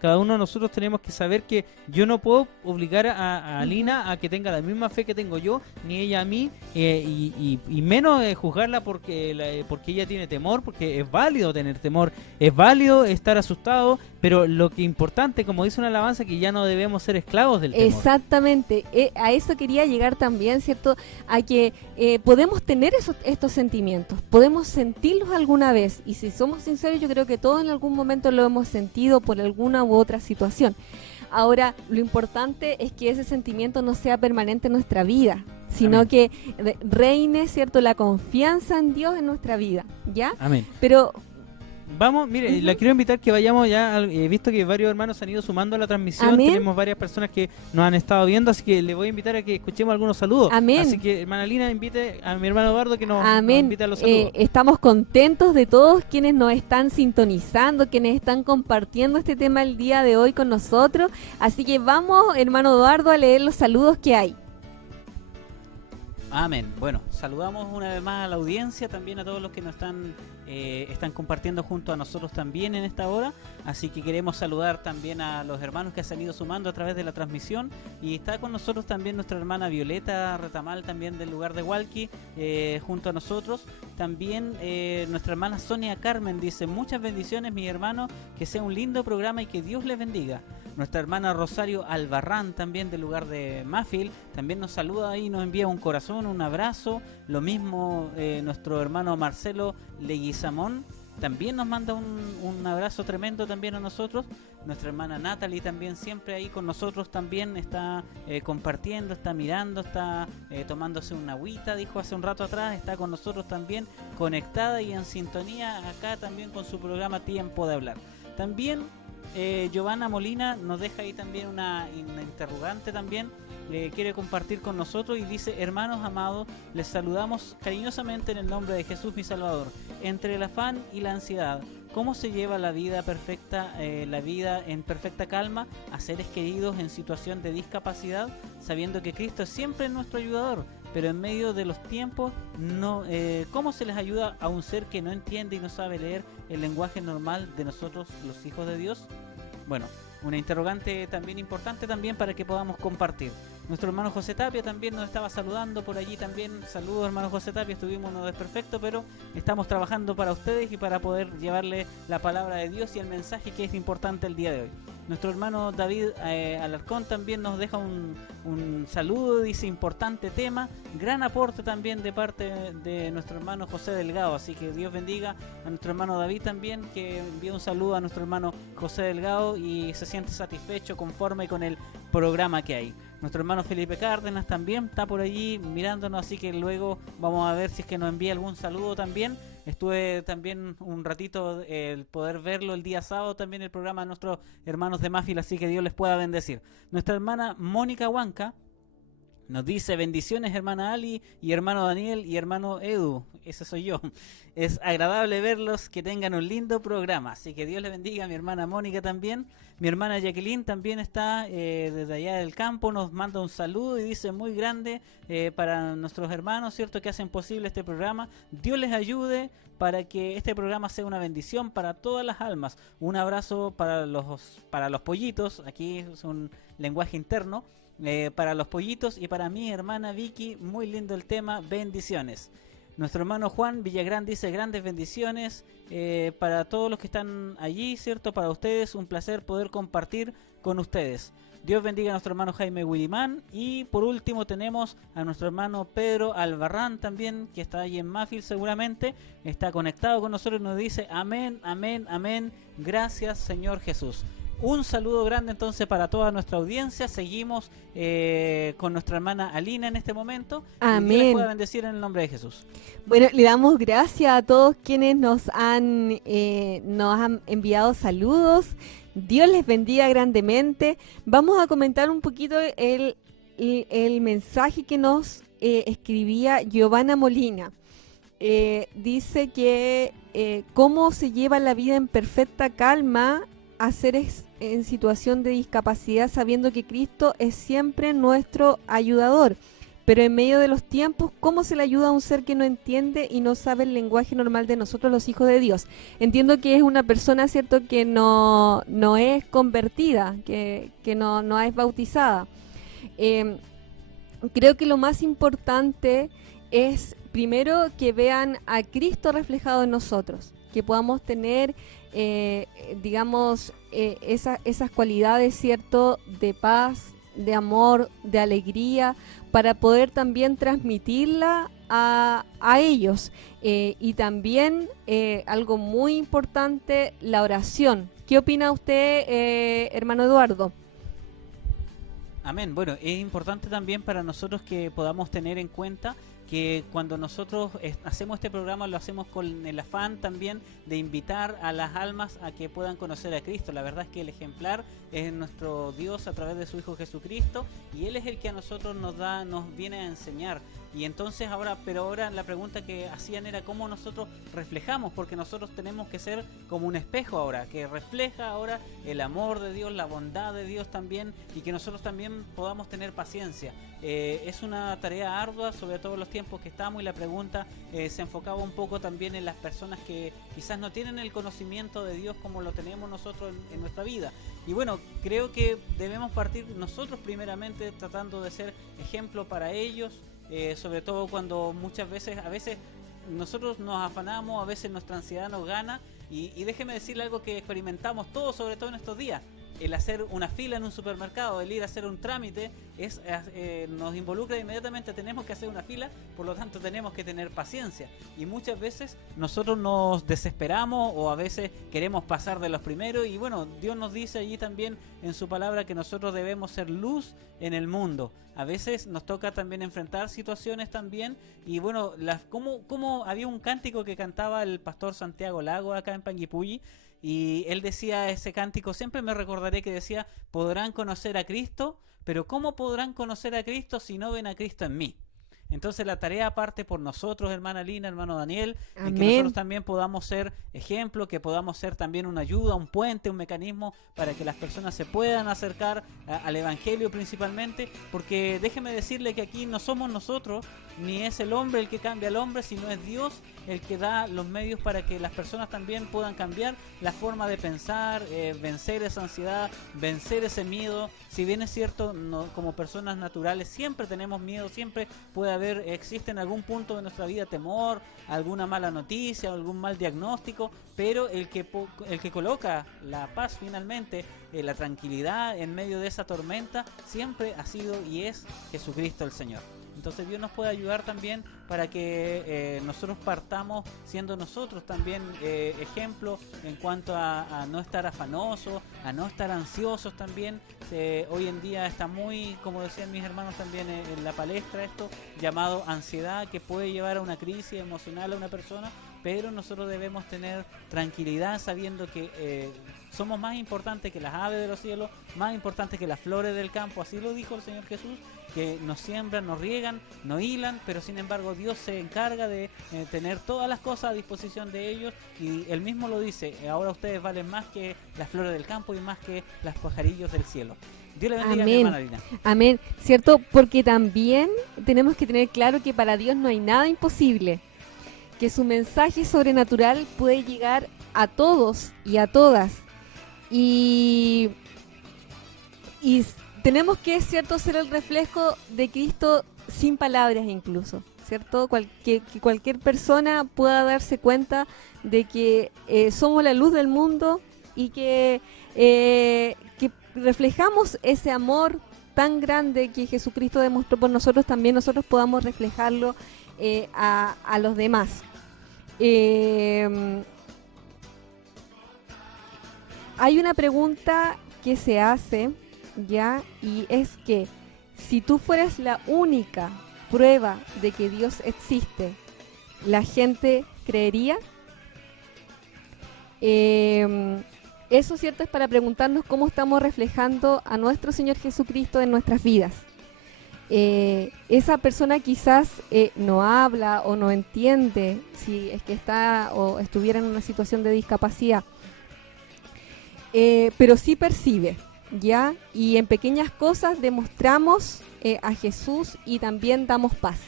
cada uno de nosotros tenemos que saber que yo no puedo obligar a Alina a que tenga la misma fe que tengo yo, ni ella a mí, y menos juzgarla porque ella tiene temor, porque es válido tener temor, es válido estar asustado, pero lo que es importante, como dice una alabanza, que ya no debemos ser esclavos del temor. Exactamente, a eso quería llegar también, ¿cierto? A que podemos tener estos sentimientos, podemos sentirlos alguna vez y si somos sinceros yo creo que todos en algún momento lo hemos sentido por alguna u otra situación. Ahora, lo importante es que ese sentimiento no sea permanente en nuestra vida, sino Amén. que reine, ¿cierto?, la confianza en Dios en nuestra vida, ¿ya? Amén. Pero Vamos, mire, Ujú. la quiero invitar que vayamos ya, he visto que varios hermanos han ido sumando a la transmisión, Amén. tenemos varias personas que nos han estado viendo, así que le voy a invitar a que escuchemos algunos saludos. Amén. Así que, hermana Lina, invite a mi hermano Eduardo que nos amén. invite a los saludos. Estamos contentos de todos quienes nos están sintonizando, quienes están compartiendo este tema el día de hoy con nosotros. Así que vamos, hermano Eduardo, a leer los saludos que hay. Amén. Bueno, saludamos una vez más a la audiencia, también a todos los que nos están compartiendo junto a nosotros también en esta hora. Así que queremos saludar también a los hermanos que se han ido sumando a través de la transmisión. Y está con nosotros también nuestra hermana Violeta Retamal, también del lugar de Hualqui, junto a nosotros. También nuestra hermana Sonia Carmen dice: muchas bendiciones, mis hermanos, que sea un lindo programa y que Dios les bendiga. Nuestra hermana Rosario Albarrán, también del lugar de Mafil, también nos saluda y nos envía un corazón, un abrazo. Lo mismo nuestro hermano Marcelo Leguizamón, también nos manda un abrazo tremendo también a nosotros. Nuestra hermana Natalie también siempre ahí con nosotros, también está compartiendo, está mirando, está tomándose una agüita, dijo hace un rato atrás, está con nosotros también conectada y en sintonía acá también con su programa Tiempo de Hablar. También Giovanna Molina nos deja ahí también una interrogante también, quiere compartir con nosotros y dice: hermanos amados, les saludamos cariñosamente en el nombre de Jesús mi Salvador. Entre el afán y la ansiedad, ¿cómo se lleva la vida perfecta, la vida en perfecta calma a seres queridos en situación de discapacidad, sabiendo que Cristo es siempre nuestro ayudador? pero en medio de los tiempos, ¿cómo se les ayuda a un ser que no entiende y no sabe leer el lenguaje normal de nosotros, los hijos de Dios? Bueno, una interrogante también importante también para que podamos compartir. Nuestro hermano José Tapia también nos estaba saludando por allí también. Saludos, hermano José Tapia, estuvimos no desperfecto, pero estamos trabajando para ustedes y para poder llevarle la palabra de Dios y el mensaje que es importante el día de hoy. Nuestro hermano David Alarcón también nos deja un saludo, dice importante tema, gran aporte también de parte de nuestro hermano José Delgado, así que Dios bendiga a nuestro hermano David también, que envía un saludo a nuestro hermano José Delgado y se siente satisfecho, conforme con el programa que hay. Nuestro hermano Felipe Cárdenas también está por allí mirándonos, así que luego vamos a ver si es que nos envía algún saludo también. Estuve también un ratito el poder verlo el día sábado también el programa de nuestros hermanos de Mafil, así que Dios les pueda bendecir. Nuestra hermana Mónica Huanca nos dice: bendiciones, hermana Ali y hermano Daniel y hermano Edu. Ese soy yo. Es agradable verlos, que tengan un lindo programa. Así que Dios le bendiga a mi hermana Mónica también. Mi hermana Jacqueline también está desde allá del campo. Nos manda un saludo y dice: muy grande para nuestros hermanos, ¿cierto?, que hacen posible este programa. Dios les ayude para que este programa sea una bendición para todas las almas. Un abrazo para los pollitos. Aquí es un lenguaje interno. Para los pollitos y para mi hermana Vicky, muy lindo el tema, bendiciones. Nuestro hermano Juan Villagrán dice: grandes bendiciones para todos los que están allí, ¿cierto? Para ustedes, un placer poder compartir con ustedes. Dios bendiga a nuestro hermano Jaime Willimán. Y por último tenemos a nuestro hermano Pedro Albarrán también, que está ahí en Mafil seguramente, está conectado con nosotros y nos dice: amén, amén, amén, gracias Señor Jesús. Un saludo grande entonces para toda nuestra audiencia. Seguimos con nuestra hermana Alina en este momento. Amén. Dios les pueda bendecir en el nombre de Jesús. Bueno, le damos gracias a todos quienes nos han enviado saludos. Dios les bendiga grandemente. Vamos a comentar un poquito el mensaje que nos escribía Giovanna Molina. Dice que cómo se lleva la vida en perfecta calma a seres en situación de discapacidad, sabiendo que Cristo es siempre nuestro ayudador, pero en medio de los tiempos, ¿cómo se le ayuda a un ser que no entiende y no sabe el lenguaje normal de nosotros, los hijos de Dios? Entiendo que es una persona, ¿cierto?, que no es convertida, que no es bautizada. Creo que lo más importante es, primero, que vean a Cristo reflejado en nosotros, que podamos tener esas cualidades, ¿cierto?, de paz, de amor, de alegría, para poder también transmitirla a ellos. Y también algo muy importante, la oración. ¿Qué opina usted, hermano Eduardo? Amén. Bueno, es importante también para nosotros que podamos tener en cuenta que cuando nosotros hacemos este programa lo hacemos con el afán también de invitar a las almas a que puedan conocer a Cristo. La verdad es que el ejemplar es nuestro Dios a través de su Hijo Jesucristo, y Él es el que a nosotros nos viene a enseñar. Y entonces ahora la pregunta que hacían era cómo nosotros reflejamos, porque nosotros tenemos que ser como un espejo ahora, que refleja ahora el amor de Dios, la bondad de Dios también, y que nosotros también podamos tener paciencia. Es una tarea ardua, sobre todo en los tiempos que estamos, y la pregunta se enfocaba un poco también en las personas que quizás no tienen el conocimiento de Dios como lo tenemos nosotros en nuestra vida. Y bueno, creo que debemos partir nosotros primeramente tratando de ser ejemplo para ellos, sobre todo cuando a veces nosotros nos afanamos, a veces nuestra ansiedad nos gana, y déjeme decirle algo que experimentamos todos, sobre todo en estos días. El hacer una fila en un supermercado, el ir a hacer un trámite, nos involucra inmediatamente, tenemos que hacer una fila, por lo tanto tenemos que tener paciencia. Y muchas veces nosotros nos desesperamos o a veces queremos pasar de los primeros, y bueno, Dios nos dice allí también en su palabra que nosotros debemos ser luz en el mundo. A veces nos toca también enfrentar situaciones también, y bueno, como había un cántico que cantaba el pastor Santiago Lago acá en Panguipulli, y él decía ese cántico, siempre me recordaré que decía: podrán conocer a Cristo, pero ¿cómo podrán conocer a Cristo si no ven a Cristo en mí? Entonces la tarea parte por nosotros, hermana Lina, hermano Daniel, en que Amén. nosotros también podamos ser ejemplo, que podamos ser también una ayuda, un puente, un mecanismo para que las personas se puedan acercar al Evangelio principalmente, porque déjeme decirle que aquí no somos nosotros, ni es el hombre el que cambia al hombre, sino es Dios el que da los medios para que las personas también puedan cambiar la forma de pensar, vencer esa ansiedad, vencer ese miedo. Si bien es cierto, como personas naturales siempre tenemos miedo, siempre existe en algún punto de nuestra vida temor, alguna mala noticia, algún mal diagnóstico, pero el que coloca la paz finalmente, la tranquilidad en medio de esa tormenta, siempre ha sido y es Jesucristo el Señor. Entonces Dios nos puede ayudar también para que nosotros partamos siendo nosotros también ejemplo en cuanto a no estar afanosos, a no estar ansiosos también. Hoy en día está muy, como decían mis hermanos también en la palestra, esto llamado ansiedad, que puede llevar a una crisis emocional a una persona, pero nosotros debemos tener tranquilidad sabiendo que somos más importantes que las aves de los cielos, más importantes que las flores del campo. Así lo dijo el Señor Jesús, que nos siembran, nos riegan, nos hilan, pero sin embargo Dios se encarga de tener todas las cosas a disposición de ellos, y Él mismo lo dice: ahora ustedes valen más que las flores del campo y más que los pajarillos del cielo. Dios le bendiga, mi Amén. hermana Lina. Amén, ¿cierto? Porque también tenemos que tener claro que para Dios no hay nada imposible, que su mensaje sobrenatural puede llegar a todos y a todas, y tenemos que, ¿cierto?, ser el reflejo de Cristo sin palabras incluso, ¿cierto? Que cualquier persona pueda darse cuenta de que somos la luz del mundo y que reflejamos ese amor tan grande que Jesucristo demostró por nosotros, también nosotros podamos reflejarlo a los demás. Hay una pregunta que se hace, ¿ya? Y es que si tú fueras la única prueba de que Dios existe, ¿la gente creería? Eso, cierto, es para preguntarnos cómo estamos reflejando a nuestro Señor Jesucristo en nuestras vidas. Esa persona quizás no habla o no entiende si es que está o estuviera en una situación de discapacidad, pero sí percibe, ¿ya? Y en pequeñas cosas demostramos a Jesús y también damos paz.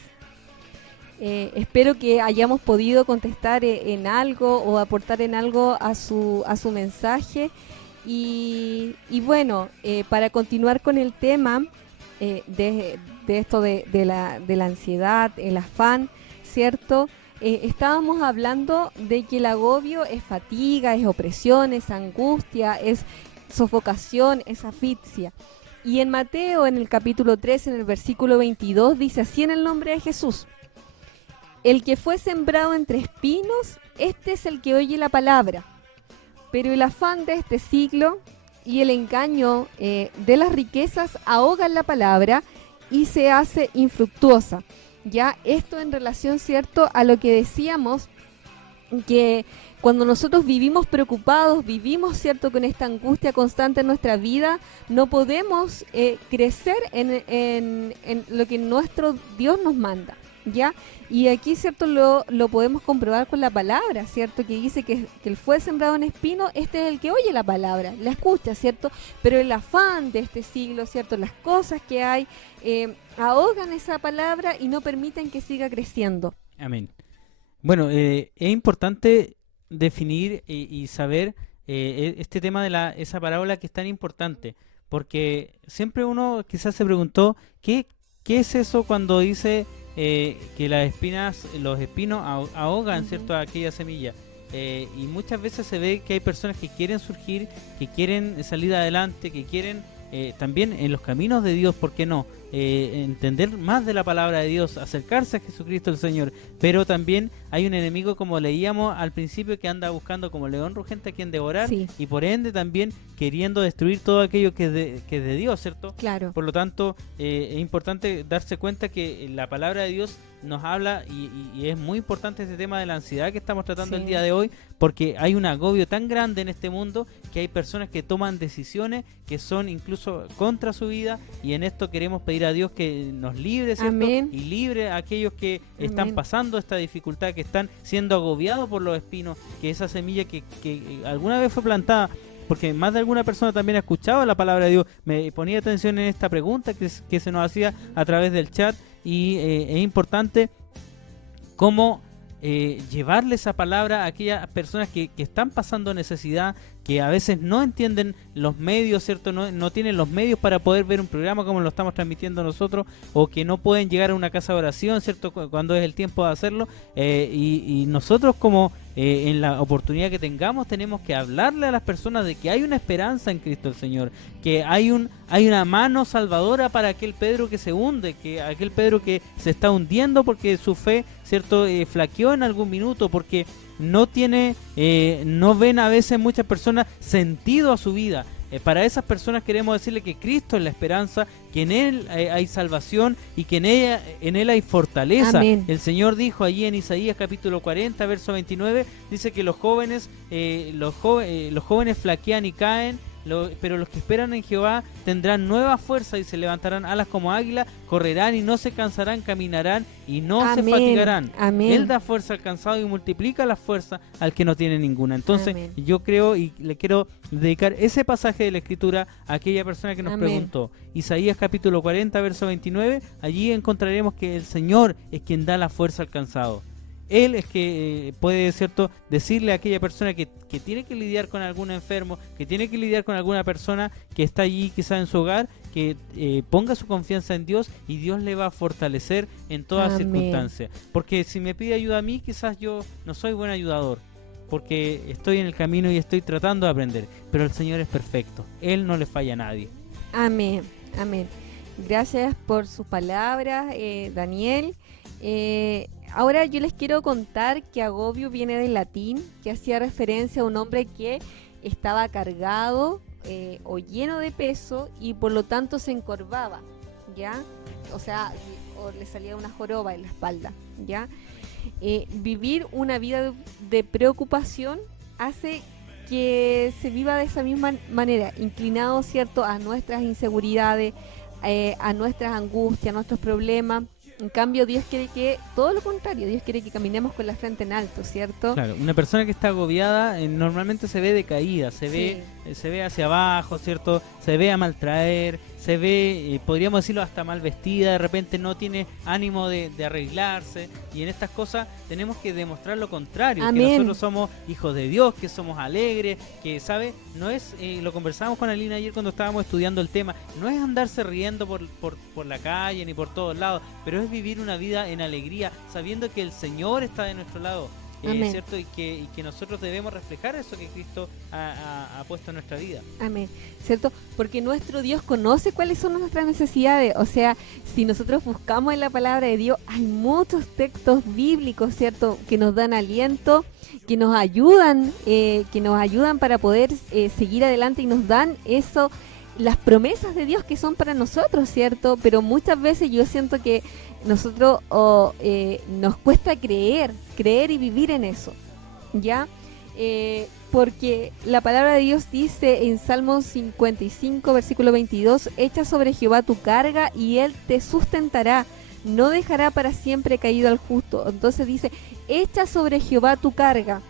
Espero que hayamos podido contestar en algo o aportar en algo a su mensaje. Y bueno, para continuar con el tema de esto de la ansiedad, el afán, ¿cierto? Estábamos hablando de que el agobio es fatiga, es opresión, es angustia, es sofocación, es asfixia. Y en Mateo, en el capítulo 3, en el versículo 22, dice así en el nombre de Jesús: el que fue sembrado entre espinos, este es el que oye la palabra, pero el afán de este siglo y el engaño de las riquezas ahogan la palabra y se hace infructuosa. Ya esto en relación, ¿cierto?, a lo que decíamos, que cuando nosotros vivimos preocupados, vivimos, ¿cierto?, con esta angustia constante en nuestra vida, no podemos crecer en lo que nuestro Dios nos manda, ¿ya? Y aquí, ¿cierto?, lo podemos comprobar con la palabra, ¿cierto?, que dice que el fue sembrado en espino, este es el que oye la palabra, la escucha, ¿cierto? Pero el afán de este siglo, ¿cierto?, las cosas que hay, ahogan esa palabra y no permiten que siga creciendo. Amén. Bueno, es importante definir y saber este tema de esa parábola que es tan importante, porque siempre uno quizás se preguntó ¿qué es eso cuando dice que los espinos ahogan, ¿cierto?, a aquella semilla? Y muchas veces se ve que hay personas que quieren surgir, que quieren salir adelante, que quieren también en los caminos de Dios, ¿por qué no? Entender más de la palabra de Dios, acercarse a Jesucristo el Señor, pero también hay un enemigo, como leíamos al principio, que anda buscando como león rugente a quien devorar, Sí. y por ende también queriendo destruir todo aquello que es de Dios, ¿cierto? Claro. Por lo tanto, es importante darse cuenta que la palabra de Dios nos habla y es muy importante este tema de la ansiedad que estamos tratando Sí. el día de hoy, porque hay un agobio tan grande en este mundo que hay personas que toman decisiones que son incluso contra su vida, y en esto queremos pedir pedir a Dios que nos libre, ¿cierto? Amén. Y libre a aquellos que están Amén. pasando esta dificultad, que están siendo agobiados por los espinos, que esa semilla que alguna vez fue plantada, porque más de alguna persona también ha escuchado la palabra de Dios. Me ponía atención en esta pregunta que se nos hacía a través del chat, y es importante cómo llevarle esa palabra a aquellas personas que están pasando necesidad, que a veces no entienden los medios, ¿cierto? No tienen los medios para poder ver un programa como lo estamos transmitiendo nosotros, o que no pueden llegar a una casa de oración, ¿cierto? Cuando es el tiempo de hacerlo, y nosotros como en la oportunidad que tengamos tenemos que hablarle a las personas de que hay una esperanza en Cristo el Señor, que hay una mano salvadora para aquel Pedro que se hunde, que aquel Pedro que se está hundiendo porque su fe, ¿cierto? Flaqueó en algún minuto, porque no ven a veces muchas personas sentido a su vida. Para esas personas queremos decirle que Cristo es la esperanza, que en Él hay salvación y que en Él hay fortaleza. Amén. El Señor dijo allí en Isaías capítulo 40, verso 29, dice que los jóvenes flaquean y caen, pero los que esperan en Jehová tendrán nueva fuerza y se levantarán alas como águila, correrán y no se cansarán, caminarán y no se Amén. fatigarán. Amén. Él da fuerza al cansado y multiplica la fuerza al que no tiene ninguna. Entonces Amén. yo creo y le quiero dedicar ese pasaje de la Escritura a aquella persona que nos Amén. preguntó. Isaías capítulo 40, verso 29, allí encontraremos que el Señor es quien da la fuerza al cansado. Él es que puede, ¿cierto?, decirle a aquella persona que tiene que lidiar con algún enfermo, que tiene que lidiar con alguna persona que está allí quizá en su hogar, que ponga su confianza en Dios y Dios le va a fortalecer en todas Amén. circunstancias. Porque si me pide ayuda a mí, quizás yo no soy buen ayudador, porque estoy en el camino y estoy tratando de aprender, pero el Señor es perfecto, Él no le falla a nadie. Amén, amén. Gracias por sus palabras, Daniel. Ahora yo les quiero contar que agobio viene del latín, que hacía referencia a un hombre que estaba cargado o lleno de peso y por lo tanto se encorvaba, ¿ya? O sea, o le salía una joroba en la espalda, ¿ya? Vivir una vida de preocupación hace que se viva de esa misma manera, inclinado, ¿cierto?, a nuestras inseguridades, a nuestras angustias, a nuestros problemas. En cambio, Dios quiere que, todo lo contrario, Dios quiere que caminemos con la frente en alto, ¿cierto? Claro, una persona que está agobiada normalmente se ve decaída, se ve hacia abajo, ¿cierto? Se ve a maltraer, se ve, podríamos decirlo, hasta mal vestida, de repente no tiene ánimo de arreglarse, y en estas cosas tenemos que demostrar lo contrario, Amén. que nosotros somos hijos de Dios, que somos alegres, que, ¿sabe? No es, lo conversábamos con Alina ayer cuando estábamos estudiando el tema, no es andarse riendo por la calle ni por todos lados, pero es vivir una vida en alegría, sabiendo que el Señor está de nuestro lado. Amén. ¿Cierto? Y que nosotros debemos reflejar eso que Cristo ha puesto en nuestra vida. Amén, ¿cierto? Porque nuestro Dios conoce cuáles son nuestras necesidades. O sea, si nosotros buscamos en la palabra de Dios, hay muchos textos bíblicos, ¿cierto?, que nos dan aliento, que nos ayudan para poder seguir adelante, y nos dan eso, las promesas de Dios que son para nosotros, ¿cierto? Pero muchas veces yo siento que nosotros nos cuesta creer y vivir en eso, ¿ya? Porque la palabra de Dios dice en Salmos 55, versículo 22, echa sobre Jehová tu carga y Él te sustentará, no dejará para siempre caído al justo. Entonces dice, echa sobre Jehová tu carga.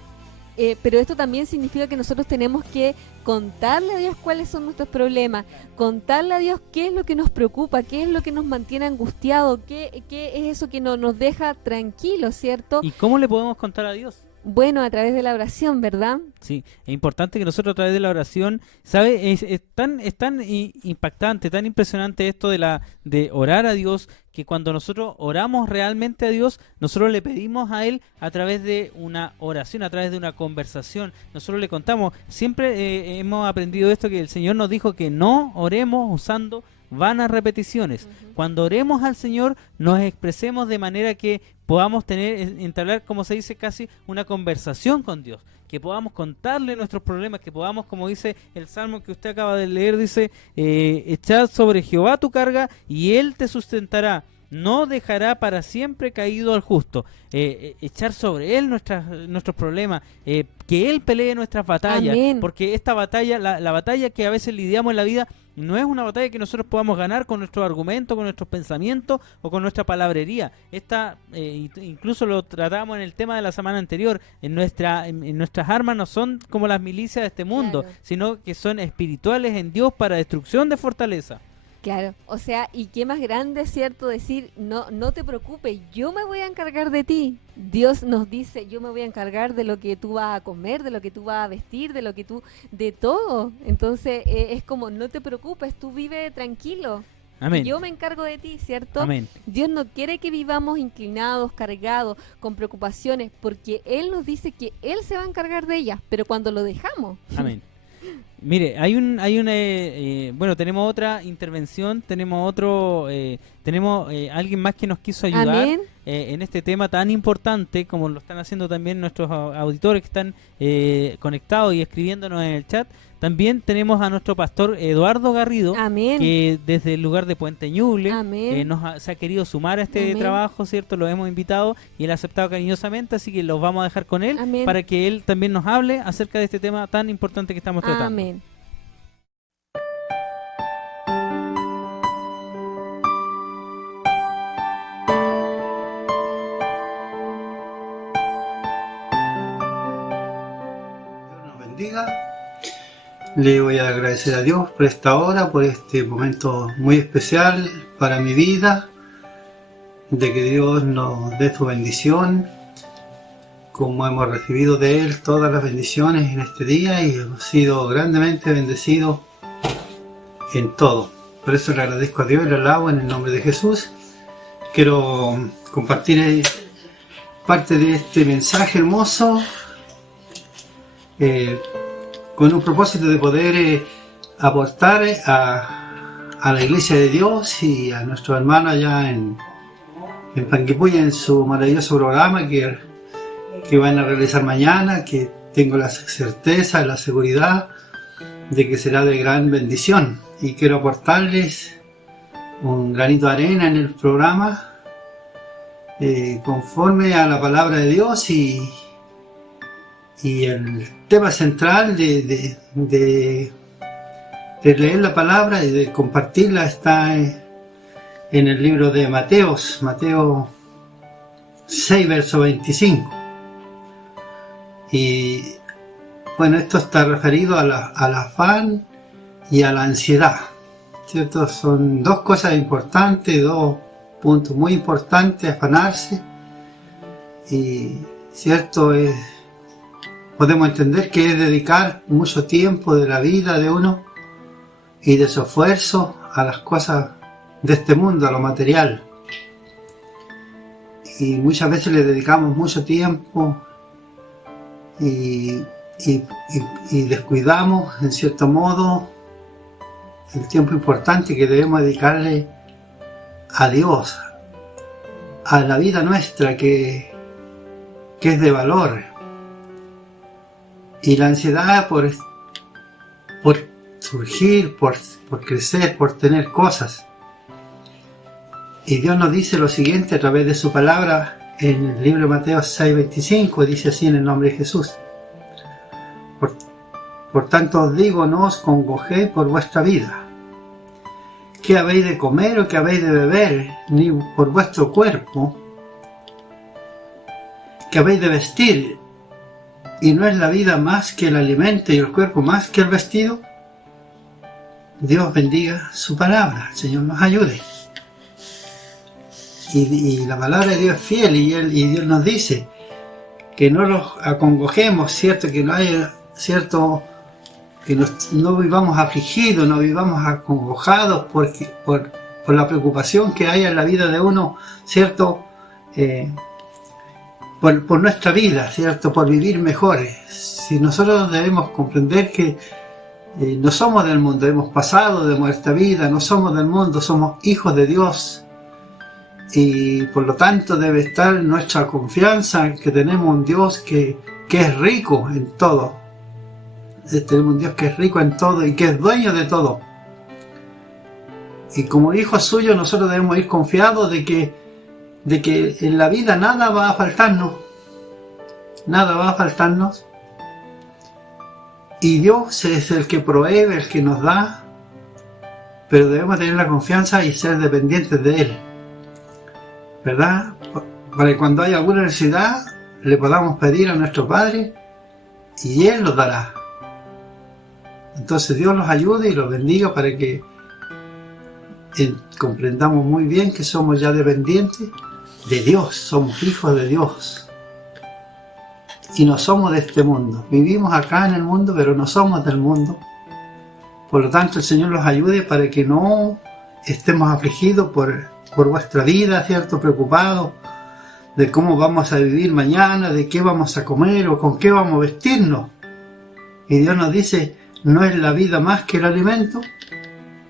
Pero esto también significa que nosotros tenemos que contarle a Dios cuáles son nuestros problemas, contarle a Dios qué es lo que nos preocupa, qué es lo que nos mantiene angustiados, qué es eso que no nos deja tranquilos, ¿cierto? ¿Y cómo le podemos contar a Dios? Bueno, a través de la oración, ¿verdad? Sí, es importante que nosotros a través de la oración, ¿sabe? Es tan impactante, tan impresionante esto de orar a Dios, que cuando nosotros oramos realmente a Dios, nosotros le pedimos a Él a través de una oración, a través de una conversación. Nosotros le contamos, siempre hemos aprendido esto, que el Señor nos dijo que no oremos usando vanas repeticiones. Uh-huh. Cuando oremos al Señor, nos expresemos de manera que podamos entablar, como se dice, casi una conversación con Dios, que podamos contarle nuestros problemas, que podamos, como dice el Salmo que usted acaba de leer, dice, echad sobre Jehová tu carga y Él te sustentará, no dejará para siempre caído al justo. Echar sobre Él nuestros problemas, que Él pelee nuestras batallas, Amén. porque esta batalla, la batalla que a veces lidiamos en la vida, no es una batalla que nosotros podamos ganar con nuestros argumentos, con nuestros pensamientos o con nuestra palabrería. Esta, incluso lo tratamos en el tema de la semana anterior, en nuestras armas no son como las milicias de este mundo, Claro. sino que son espirituales en Dios para destrucción de fortaleza. Claro, o sea, y qué más grande, ¿cierto? Decir, no te preocupes, yo me voy a encargar de ti. Dios nos dice, yo me voy a encargar de lo que tú vas a comer, de lo que tú vas a vestir, de todo. Entonces, es como, no te preocupes, tú vive tranquilo. Amén. Yo me encargo de ti, ¿cierto? Amén. Dios no quiere que vivamos inclinados, cargados, con preocupaciones, porque Él nos dice que Él se va a encargar de ellas, pero cuando lo dejamos. Amén. Mire, bueno, tenemos otra intervención, tenemos alguien más que nos quiso ayudar Amén. en este tema tan importante, como lo están haciendo también nuestros auditores que están conectados y escribiéndonos en el chat. También tenemos a nuestro pastor Eduardo Garrido, Amén. que desde el lugar de Puente Ñuble Amén. se ha querido sumar a este Amén. trabajo, ¿cierto? Lo hemos invitado y él ha aceptado cariñosamente, así que los vamos a dejar con él Amén. para que él también nos hable acerca de este tema tan importante que estamos tratando. Amén. Dios nos bendiga. Le voy a agradecer a Dios por esta hora, por este momento muy especial para mi vida, de que Dios nos dé su bendición, como hemos recibido de Él todas las bendiciones en este día y hemos sido grandemente bendecidos en todo. Por eso le agradezco a Dios y le alabo en el nombre de Jesús. Quiero compartir parte de este mensaje hermoso con un propósito de poder aportar a la Iglesia de Dios y a nuestros hermanos allá en Panguipulli en su maravilloso programa que van a realizar mañana, que tengo la certeza, la seguridad de que será de gran bendición. Y quiero aportarles un granito de arena en el programa conforme a la palabra de Dios y el tema central de leer la palabra y de compartirla está en el libro de Mateo 6, verso 25. Y bueno, esto está referido al afán y a la ansiedad, ¿cierto? Son dos cosas importantes, dos puntos muy importantes, afanarse y, ¿cierto? Podemos entender que es dedicar mucho tiempo de la vida de uno y de su esfuerzo a las cosas de este mundo, a lo material. Y muchas veces le dedicamos mucho tiempo y descuidamos, en cierto modo, el tiempo importante que debemos dedicarle a Dios, a la vida nuestra que es de valor. Y la ansiedad por surgir, por crecer, por tener cosas. Y Dios nos dice lo siguiente a través de su palabra en el libro de Mateo 6:25, dice así en el nombre de Jesús. Por tanto os digo, no os congojéis por vuestra vida, qué habéis de comer o qué habéis de beber, ni por vuestro cuerpo, qué habéis de vestir. ¿Y no es la vida más que el alimento y el cuerpo más que el vestido? Dios bendiga su palabra, el Señor nos ayude. Y la palabra de Dios es fiel y Dios nos dice que no nos acongojemos, ¿cierto? Que no haya, ¿cierto? Que no vivamos afligidos, no vivamos acongojados por la preocupación que hay en la vida de uno, ¿cierto? Por nuestra vida, ¿cierto? Por vivir mejores. Si nosotros debemos comprender que no somos del mundo, hemos pasado de nuestra vida, no somos del mundo, somos hijos de Dios. Y por lo tanto debe estar nuestra confianza en que tenemos un Dios que es rico en todo. Tenemos un Dios que es rico en todo y que es dueño de todo. Y como hijos suyos nosotros debemos ir confiados de que en la vida nada va a faltarnos. Nada va a faltarnos. Y Dios es el que provee, el que nos da. Pero debemos tener la confianza y ser dependientes de Él. ¿Verdad? Para que cuando haya alguna necesidad le podamos pedir a nuestro Padre y Él nos dará. Entonces Dios los ayude y los bendiga para que comprendamos muy bien que somos ya dependientes de Dios, somos hijos de Dios. Y no somos de este mundo. Vivimos acá en el mundo, pero no somos del mundo. Por lo tanto, el Señor los ayude para que no estemos afligidos por vuestra vida, ¿cierto? Preocupados de cómo vamos a vivir mañana, de qué vamos a comer o con qué vamos a vestirnos. Y Dios nos dice, ¿no es la vida más que el alimento?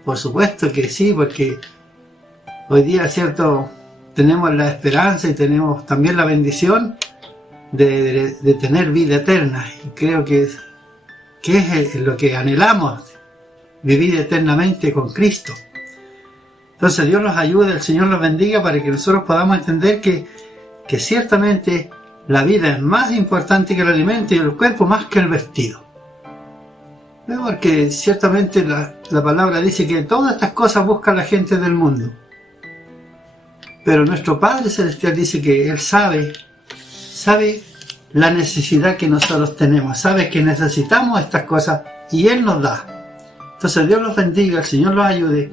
Por supuesto que sí, porque hoy día, ¿cierto? Tenemos la esperanza y tenemos también la bendición de tener vida eterna. Y creo que es lo que anhelamos, vivir eternamente con Cristo. Entonces Dios nos ayude, el Señor nos bendiga para que nosotros podamos entender que ciertamente la vida es más importante que el alimento y el cuerpo más que el vestido. Porque ciertamente la palabra dice que todas estas cosas busca la gente del mundo. Pero nuestro Padre Celestial dice que Él sabe la necesidad que nosotros tenemos, sabe que necesitamos estas cosas y Él nos da. Entonces Dios los bendiga, el Señor los ayude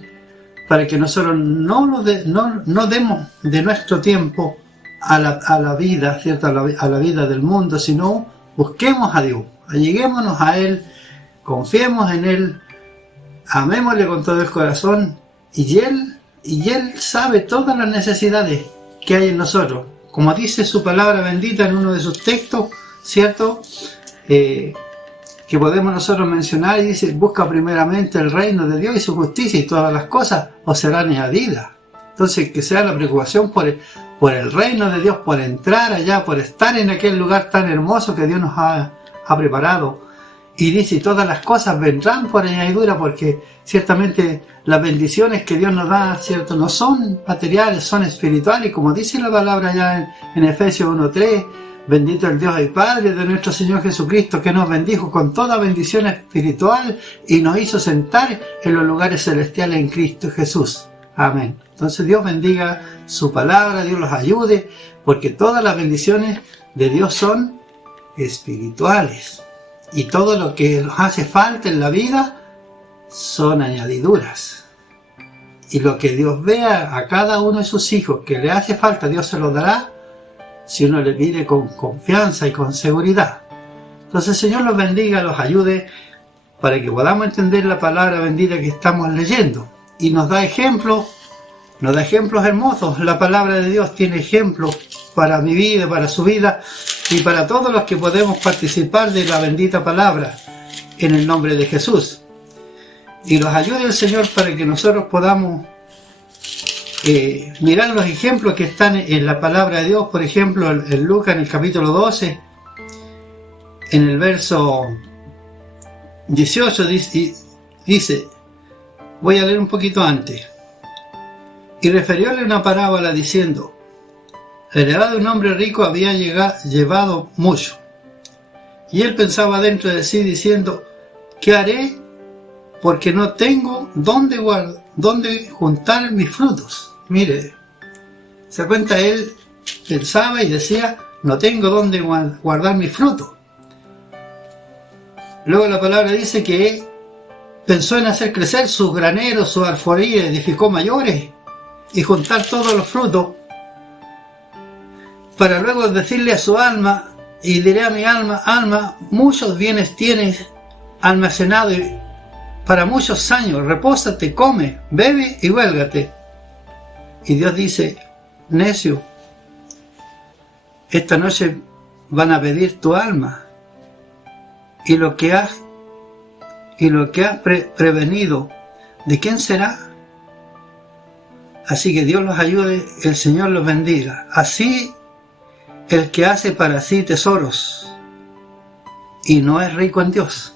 para que nosotros no demos de nuestro tiempo a la vida, ¿cierto? A la vida del mundo, sino busquemos a Dios, alleguémonos a Él, confiemos en Él, amémosle con todo el corazón y Él sabe todas las necesidades que hay en nosotros. Como dice su palabra bendita en uno de sus textos, ¿cierto? Que podemos nosotros mencionar y dice, busca primeramente el reino de Dios y su justicia y todas las cosas os serán añadidas. Entonces que sea la preocupación por el reino de Dios, por entrar allá, por estar en aquel lugar tan hermoso que Dios nos ha preparado. Y dice, todas las cosas vendrán por añadidura, porque ciertamente las bendiciones que Dios nos da, ¿cierto? No son materiales, son espirituales, como dice la palabra ya en Efesios 1:3, bendito el Dios y Padre de nuestro Señor Jesucristo, que nos bendijo con toda bendición espiritual y nos hizo sentar en los lugares celestiales en Cristo Jesús. Amén. Entonces Dios bendiga su palabra, Dios los ayude, porque todas las bendiciones de Dios son espirituales. Y todo lo que nos hace falta en la vida son añadiduras. Y lo que Dios vea a cada uno de sus hijos que le hace falta, Dios se lo dará si uno le pide con confianza y con seguridad. Entonces el Señor los bendiga, los ayude para que podamos entender la palabra bendita que estamos leyendo. Y nos da ejemplos hermosos. La palabra de Dios tiene ejemplos para mi vida, para su vida y para todos los que podemos participar de la bendita palabra en el nombre de Jesús. Y los ayude el Señor para que nosotros podamos mirar los ejemplos que están en la palabra de Dios. Por ejemplo, en Lucas, en el capítulo 12, en el verso 18 dice, voy a leer un poquito antes. Y refirióle una parábola diciendo, el heredad de un hombre rico había llevado mucho. Y él pensaba dentro de sí diciendo, ¿qué haré? Porque no tengo dónde juntar mis frutos. Mire, se cuenta, él pensaba y decía, no tengo dónde guardar mis frutos. Luego la palabra dice que él pensó en hacer crecer sus graneros, sus alforías, edificó mayores y juntar todos los frutos, para luego decirle a su alma, y diré a mi alma, alma, muchos bienes tienes almacenados para muchos años, repósate, come, bebe y huélgate. Y Dios dice, necio, esta noche van a pedir tu alma, y lo que has prevenido, ¿de quién será? Así que Dios los ayude, el Señor los bendiga. Así el que hace para sí tesoros y no es rico en Dios.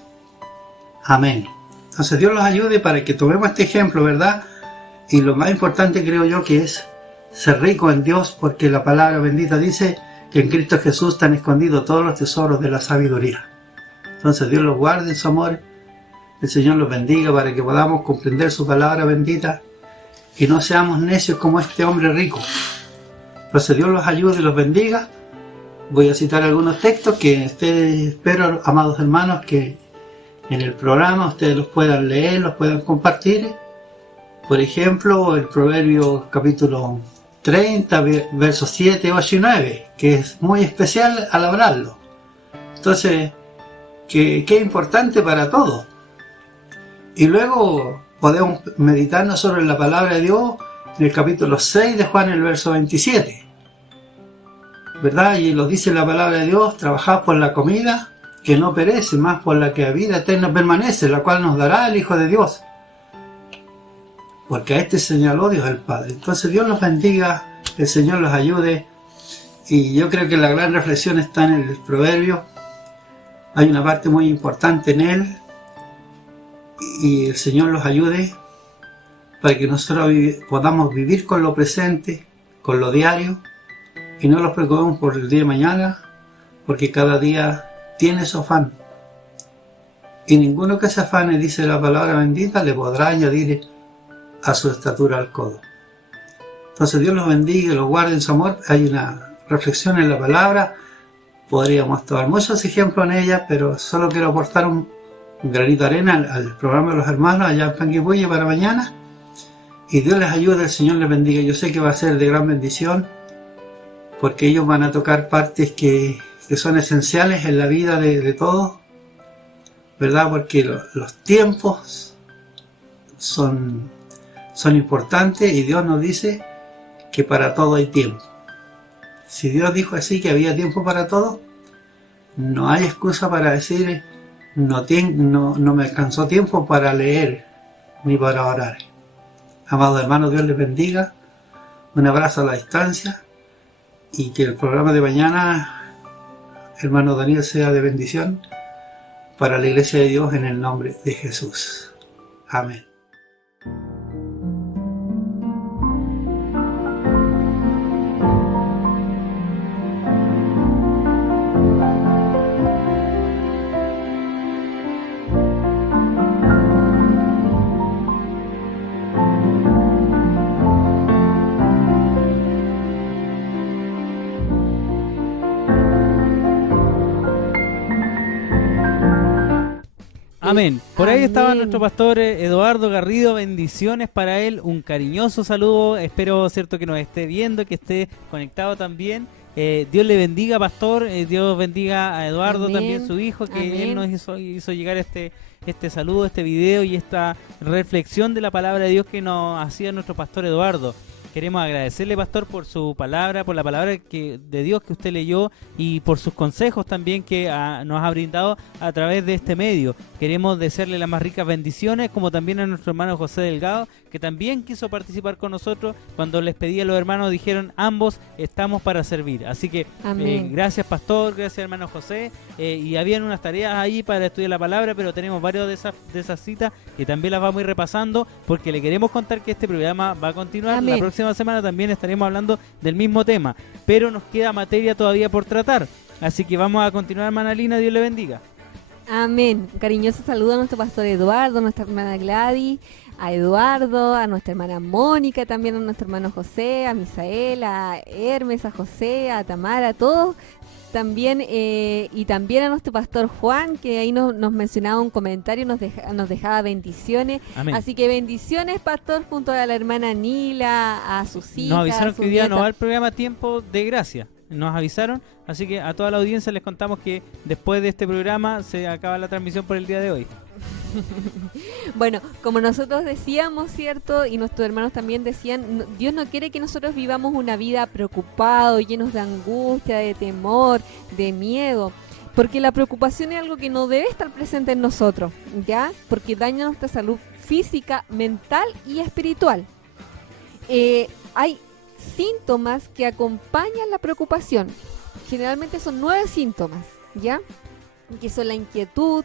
Amén. Entonces Dios los ayude para que tomemos este ejemplo, ¿verdad? Y lo más importante creo yo que es ser rico en Dios, porque la palabra bendita dice que en Cristo Jesús están escondidos todos los tesoros de la sabiduría. Entonces Dios los guarde en su amor, el Señor los bendiga para que podamos comprender su palabra bendita y no seamos necios como este hombre rico. Entonces Dios los ayude y los bendiga. Voy a citar algunos textos que ustedes, espero, amados hermanos, que en el programa ustedes los puedan leer, los puedan compartir. Por ejemplo, el Proverbio capítulo 30, versos 7, 8 y 9, que es muy especial al hablarlo. Entonces, que es importante para todos. Y luego podemos meditarnos sobre la palabra de Dios en el capítulo 6 de Juan, el verso 27. ¿Verdad? Y lo dice la palabra de Dios: trabajad por la comida que no perece, más por la que a vida eterna permanece, la cual nos dará el Hijo de Dios. Porque a este señaló Dios el Padre. Entonces Dios los bendiga, el Señor los ayude. Y yo creo que la gran reflexión está en el proverbio. Hay una parte muy importante en él. Y el Señor los ayude para que nosotros podamos vivir con lo presente, con lo diario, y no nos preocupemos por el día de mañana, porque cada día tiene su afán. Y ninguno que se afane, dice la palabra bendita, le podrá añadir a su estatura al codo. Entonces Dios los bendiga y los guarde en su amor. Hay una reflexión en la palabra, podríamos tomar muchos ejemplos en ella, pero solo quiero aportar un granito de arena al programa de los hermanos allá en Panguipulli para mañana. Y Dios les ayude, el Señor les bendiga. Yo sé que va a ser de gran bendición, porque ellos van a tocar partes que son esenciales en la vida de todos, ¿verdad? Porque los tiempos son importantes y Dios nos dice que para todo hay tiempo. Si Dios dijo así que había tiempo para todo, no hay excusa para decir no me alcanzó tiempo para leer ni para orar. Amados hermanos, Dios les bendiga. Un abrazo a la distancia y que el programa de mañana, hermano Daniel, sea de bendición para la Iglesia de Dios en el nombre de Jesús. Amén. Amén. Por ahí estaba Amén. nuestro pastor Eduardo Garrido. Bendiciones para él. Un cariñoso saludo. Espero, cierto, que nos esté viendo, que esté conectado también. Dios le bendiga, pastor. Dios bendiga a Eduardo, Amén. también su hijo, que Amén. él nos hizo llegar este saludo, este video y esta reflexión de la palabra de Dios que nos hacía nuestro pastor Eduardo. Queremos agradecerle, pastor, por su palabra, por la palabra de Dios que usted leyó y por sus consejos también que nos ha brindado a través de este medio. Queremos desearle las más ricas bendiciones, como también a nuestro hermano José Delgado, que también quiso participar con nosotros. Cuando les pedí a los hermanos, dijeron: ambos estamos para servir. Así que gracias, pastor, gracias, hermano José. Y habían unas tareas ahí para estudiar la palabra, pero tenemos varios de esas citas que también las vamos a ir repasando, porque le queremos contar que este programa va a continuar. Amén. La próxima semana también estaremos hablando del mismo tema, pero nos queda materia todavía por tratar. Así que vamos a continuar, hermana Lina. Dios le bendiga. Amén. Un cariñoso saludo a nuestro pastor Eduardo, a nuestra hermana Gladys, a Eduardo, a nuestra hermana Mónica, también a nuestro hermano José, a Misael, a Hermes, a José, a Tamara, a todos. También y también a nuestro pastor Juan, que ahí nos mencionaba un comentario, nos dejaba bendiciones. Amén. Así que bendiciones, pastor, junto a la hermana Nila, a sus hijas. Nos avisaron a sus que hoy día no nietas. va el programa Tiempo de Gracia. Nos avisaron, así que a toda la audiencia les contamos que después de este programa se acaba la transmisión por el día de hoy. Bueno, como nosotros decíamos, ¿cierto? Y nuestros hermanos también decían, Dios no quiere que nosotros vivamos una vida preocupados, llenos de angustia, de temor, de miedo. Porque la preocupación es algo que no debe estar presente en nosotros, ¿ya? Porque daña nuestra salud física, mental y espiritual. Hay síntomas que acompañan la preocupación. Generalmente son 9 síntomas, ¿ya? Que son la inquietud,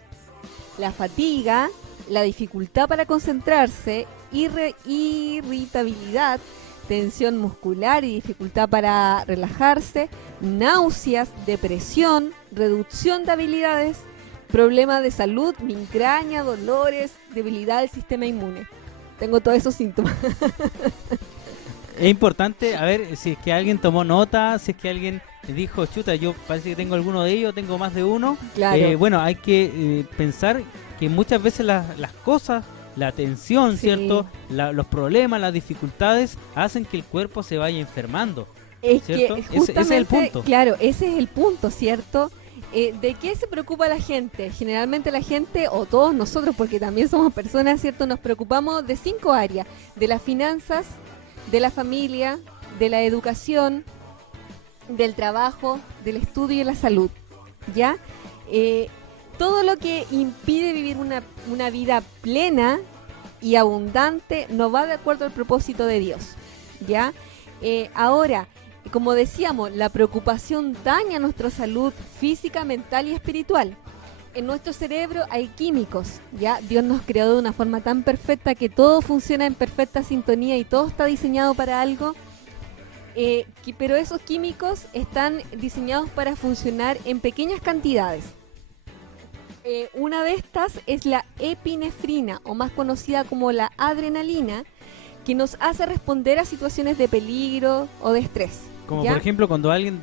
la fatiga, la dificultad para concentrarse irritabilidad, tensión muscular y dificultad para relajarse, náuseas, depresión, reducción de habilidades, problemas de salud, migraña, dolores, debilidad del sistema inmune. Tengo todos esos síntomas. Es importante, a ver, si es que alguien tomó nota, si es que alguien dijo, chuta, yo parece que tengo alguno de ellos, tengo más de uno. Claro. Bueno, hay que pensar que muchas veces las cosas, la tensión, Sí. ¿cierto? Los problemas, las dificultades hacen que el cuerpo se vaya enfermando. Es ¿cierto? que Ese es el justamente, punto. claro, ese es el punto, ¿cierto? ¿De qué se preocupa la gente? Generalmente la gente, o todos nosotros, porque también somos personas, ¿cierto? Nos preocupamos de 5 áreas: de las finanzas, de la familia, de la educación, del trabajo, del estudio y la salud, ¿ya? Todo lo que impide vivir una vida plena y abundante no va de acuerdo al propósito de Dios, ¿ya? Ahora, como decíamos, la preocupación daña nuestra salud física, mental y espiritual. En nuestro cerebro hay químicos, ¿ya? Dios nos creó de una forma tan perfecta que todo funciona en perfecta sintonía y todo está diseñado para algo, pero esos químicos están diseñados para funcionar en pequeñas cantidades. Una de estas es la epinefrina, o más conocida como la adrenalina, que nos hace responder a situaciones de peligro o de estrés. Como ¿ya? por ejemplo cuando alguien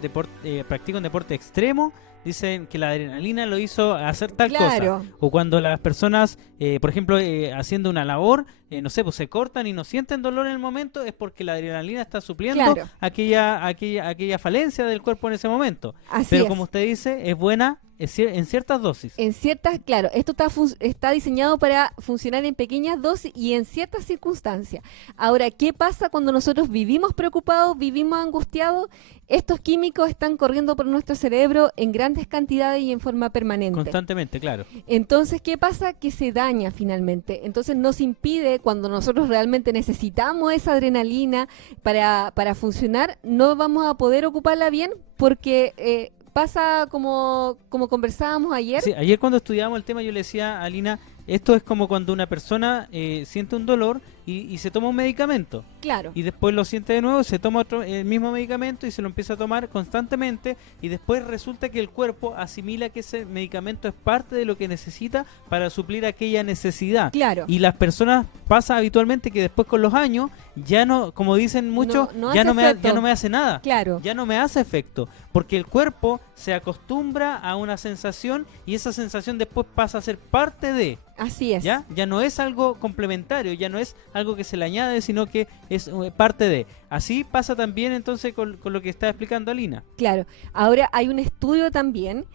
practica un deporte extremo, dicen que la adrenalina lo hizo hacer tal Claro. cosa. O cuando las personas, por ejemplo, haciendo una labor, no sé, pues se cortan y no sienten dolor en el momento, es porque la adrenalina está supliendo Claro. aquella falencia del cuerpo en ese momento. Así Pero es. como usted dice, es buena en ciertas dosis. En ciertas, claro, esto está diseñado para funcionar en pequeñas dosis y en ciertas circunstancias. Ahora, ¿qué pasa cuando nosotros vivimos preocupados, vivimos angustiados? Estos químicos están corriendo por nuestro cerebro en grandes cantidades y en forma permanente. Constantemente, claro. Entonces, ¿qué pasa? Que se daña finalmente. Entonces nos impide, cuando nosotros realmente necesitamos esa adrenalina para funcionar, no vamos a poder ocuparla bien porque pasa como conversábamos ayer. Sí, ayer cuando estudiábamos el tema yo le decía a Lina, esto es como cuando una persona siente un dolor y se toma un medicamento. Claro. Y después lo siente de nuevo, se toma el mismo medicamento y se lo empieza a tomar constantemente y después resulta que el cuerpo asimila que ese medicamento es parte de lo que necesita para suplir aquella necesidad. Claro. Y las personas pasa habitualmente que después con los años ya no, como dicen muchos, No ya hace no me efecto. ya no me hace nada. Claro. Ya no me hace efecto, porque el cuerpo se acostumbra a una sensación y esa sensación después pasa a ser parte de. Así es. ¿Ya? Ya no es algo complementario, ya no es algo que se le añade, sino que es parte de. Así pasa también entonces con lo que está explicando Alina. Claro. Ahora hay un estudio también,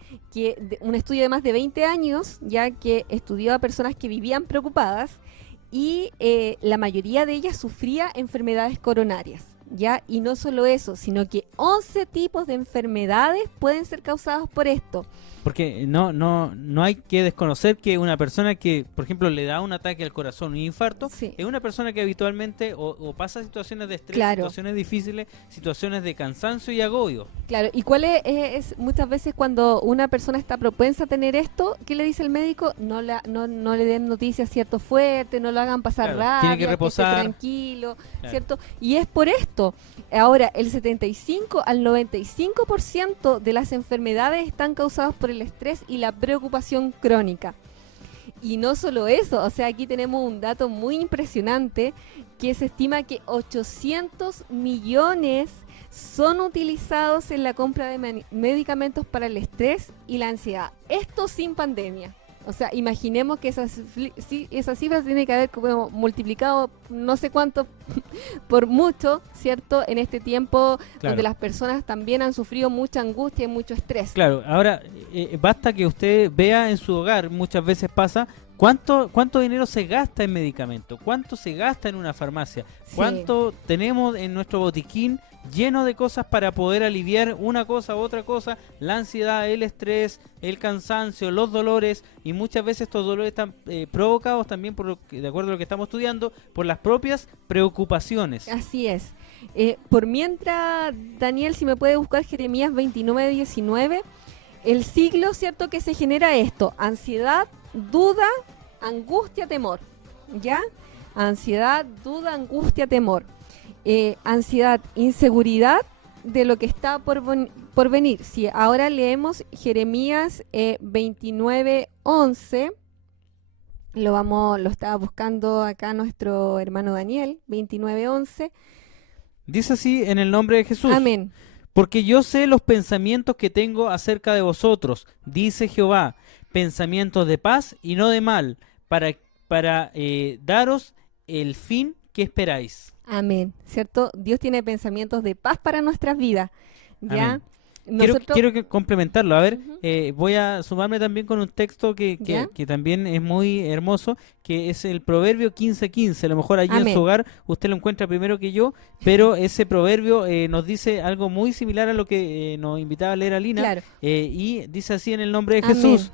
un estudio de más de 20 años, ya que estudió a personas que vivían preocupadas y la mayoría de ellas sufría enfermedades coronarias. ¿Ya? Y no solo eso, sino que 11 tipos de enfermedades pueden ser causadas por esto. Porque no hay que desconocer que una persona que, por ejemplo, le da un ataque al corazón, un infarto, Sí. es una persona que habitualmente o pasa situaciones de estrés, Claro. situaciones difíciles, situaciones de cansancio y agobio. Claro, ¿y cuál es muchas veces cuando una persona está propensa a tener esto? ¿Qué le dice el médico? No le den noticias cierto fuertes, no lo hagan pasar Claro, rabia, tiene que reposar. esté tranquilo, Claro. ¿cierto? Y es por esto. Ahora, el 75 al 95% de las enfermedades están causadas por el estrés y la preocupación crónica. Y no solo eso, o sea, aquí tenemos un dato muy impresionante que se estima que 800 millones son utilizados en la compra de medicamentos para el estrés y la ansiedad. Esto sin pandemia. O sea, imaginemos que esa cifra tiene que haber como multiplicado no sé cuánto por mucho, ¿cierto? En este tiempo Claro. donde las personas también han sufrido mucha angustia y mucho estrés. Claro, ahora basta que usted vea en su hogar, muchas veces pasa, cuánto dinero se gasta en medicamentos, cuánto se gasta en una farmacia, Sí. cuánto tenemos en nuestro botiquín lleno de cosas para poder aliviar una cosa u otra cosa, la ansiedad, el estrés, el cansancio, los dolores, y muchas veces estos dolores están provocados también, de acuerdo a lo que estamos estudiando, por las propias preocupaciones. Así es. Por mientras, Daniel, si me puede buscar Jeremías 29:19, el siglo, ¿cierto?, que se genera esto: ansiedad, duda, angustia, temor. ¿Ya? Ansiedad, duda, angustia, temor. Ansiedad, inseguridad de lo que está por venir. Si ahora leemos Jeremías 29:11, lo estaba buscando acá nuestro hermano Daniel, 29:11. Dice así en el nombre de Jesús. Amén. Porque yo sé los pensamientos que tengo acerca de vosotros, dice Jehová, pensamientos de paz y no de mal, para daros el fin que esperáis. Amén, ¿cierto? Dios tiene pensamientos de paz para nuestras vidas. ¿Ya? Amén. Nosotros... Quiero complementarlo. A ver, Ujú. voy a sumarme también con un texto que ¿Ya? también es muy hermoso, que es el Proverbio 15:15. A lo mejor allí en Amén. su hogar usted lo encuentra primero que yo, pero ese proverbio nos dice algo muy similar a lo que nos invitaba a leer Alina. Claro. Y dice así en el nombre de Amén. Jesús.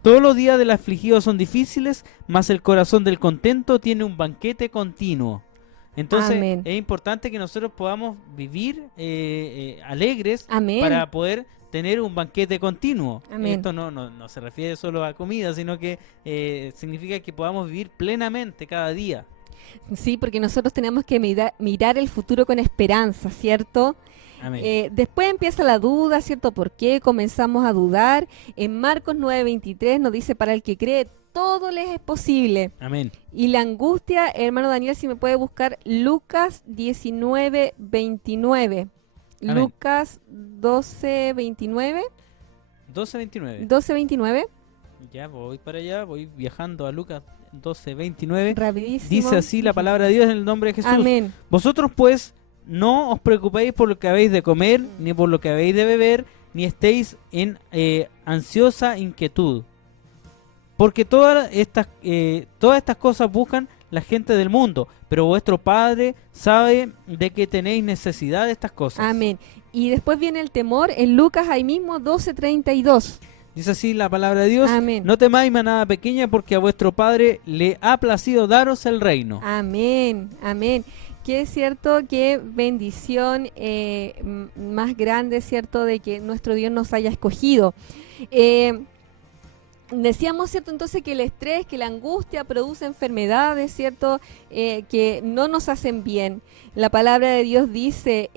Todos los días del afligido son difíciles, mas el corazón del contento tiene un banquete continuo. Entonces Amén. es importante que nosotros podamos vivir alegres Amén. para poder tener un banquete continuo. Amén. Esto no se refiere solo a comida, sino que significa que podamos vivir plenamente cada día. Sí, porque nosotros tenemos que mirar el futuro con esperanza, ¿cierto? Amén. Después empieza la duda, ¿cierto? ¿Por qué comenzamos a dudar? En Marcos 9:23 nos dice, para el que cree, todo les es posible. Amén. Y la angustia, hermano Daniel, si me puede buscar Lucas 19:29. Amén. Lucas 12:29. 12:29. 12:29. Ya voy para allá, voy viajando a Lucas 12:29. Rapidísimo. Dice así la palabra de Dios en el nombre de Jesús. Amén. Vosotros pues no os preocupéis por lo que habéis de comer, ni por lo que habéis de beber, ni estéis en ansiosa inquietud. Porque todas estas cosas buscan la gente del mundo, pero vuestro Padre sabe de que tenéis necesidad de estas cosas. Amén. Y después viene el temor en Lucas ahí mismo 12:32. Dice así la palabra de Dios. Amén. No temáis manada pequeña, porque a vuestro Padre le ha placido daros el reino. Amén, amén. Que es cierto que bendición más grande, cierto, de que nuestro Dios nos haya escogido. Decíamos, cierto, entonces que el estrés, que la angustia produce enfermedades, cierto, que no nos hacen bien. La palabra de Dios dice,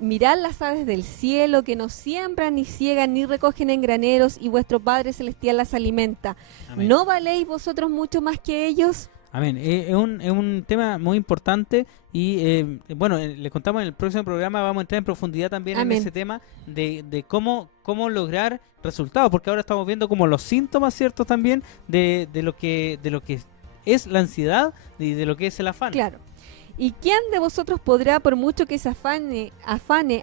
mirad las aves del cielo, que no siembran, ni ciegan, ni recogen en graneros, y vuestro Padre Celestial las alimenta. Amén. ¿No valéis vosotros mucho más que ellos? Amén. Es un tema muy importante y bueno, les contamos en el próximo programa, vamos a entrar en profundidad también Amén. en ese tema de cómo lograr resultados, porque ahora estamos viendo como los síntomas, ¿cierto? También de lo que es la ansiedad y de lo que es el afán. Claro. ¿Y quién de vosotros podrá, por mucho que se afane,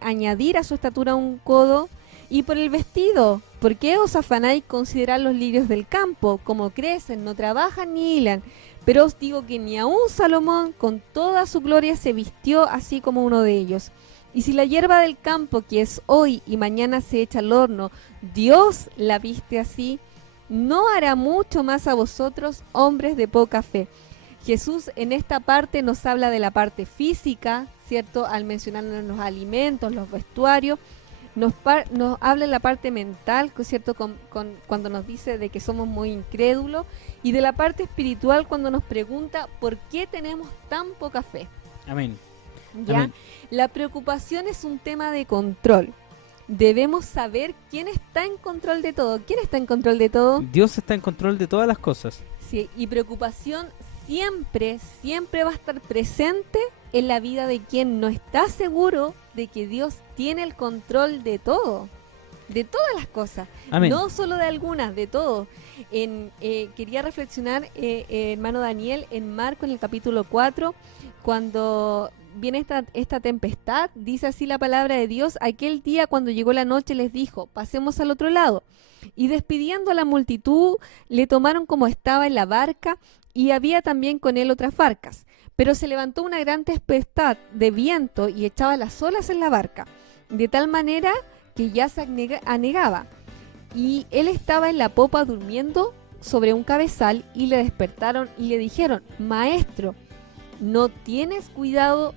añadir a su estatura un codo? Y por el vestido, ¿por qué os afanáis considerar los lirios del campo? Como crecen, no trabajan ni hilan. Pero os digo que ni aun Salomón con toda su gloria se vistió así como uno de ellos. Y si la hierba del campo, que es hoy y mañana se echa al horno, Dios la viste así, ¿no hará mucho más a vosotros, hombres de poca fe? Jesús en esta parte nos habla de la parte física, ¿cierto? Al mencionarnos los alimentos, los vestuarios, nos habla de la parte mental, ¿cierto? Cuando nos dice de que somos muy incrédulos, y de la parte espiritual cuando nos pregunta por qué tenemos tan poca fe. Amén. ¿Ya? Amén. La preocupación es un tema de control. Debemos saber quién está en control de todo. ¿Quién está en control de todo? Dios está en control de todas las cosas. Sí, y preocupación siempre va a estar presente en la vida de quien no está seguro de que Dios tiene el control de todo, de todas las cosas, Amén. no solo de algunas, de todo. Quería reflexionar, hermano Daniel, en Marcos, en el capítulo 4, cuando viene esta tempestad, dice así la palabra de Dios: aquel día cuando llegó la noche les dijo, pasemos al otro lado. Y despidiendo a la multitud, le tomaron como estaba en la barca, y había también con él otras barcas. Pero se levantó una gran tempestad de viento y echaba las olas en la barca, de tal manera que ya se anegaba. Y él estaba en la popa durmiendo sobre un cabezal, y le despertaron y le dijeron: Maestro, ¿no tienes cuidado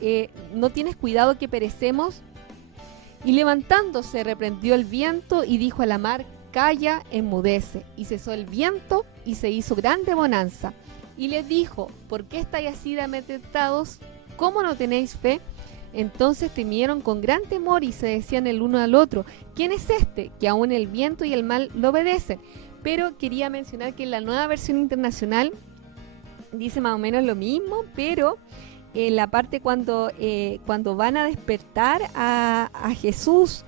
que perecemos? Y levantándose reprendió el viento y dijo a la mar: Calla, enmudece. Y cesó el viento y se hizo grande bonanza. y les dijo: ¿por qué estáis así de amedrentados? ¿Cómo no tenéis fe? Entonces temieron con gran temor y se decían el uno al otro: ¿quién es este que aún el viento y el mar lo obedecen? Pero quería mencionar que en la Nueva Versión Internacional dice más o menos lo mismo, pero en la parte cuando van a despertar a Jesús,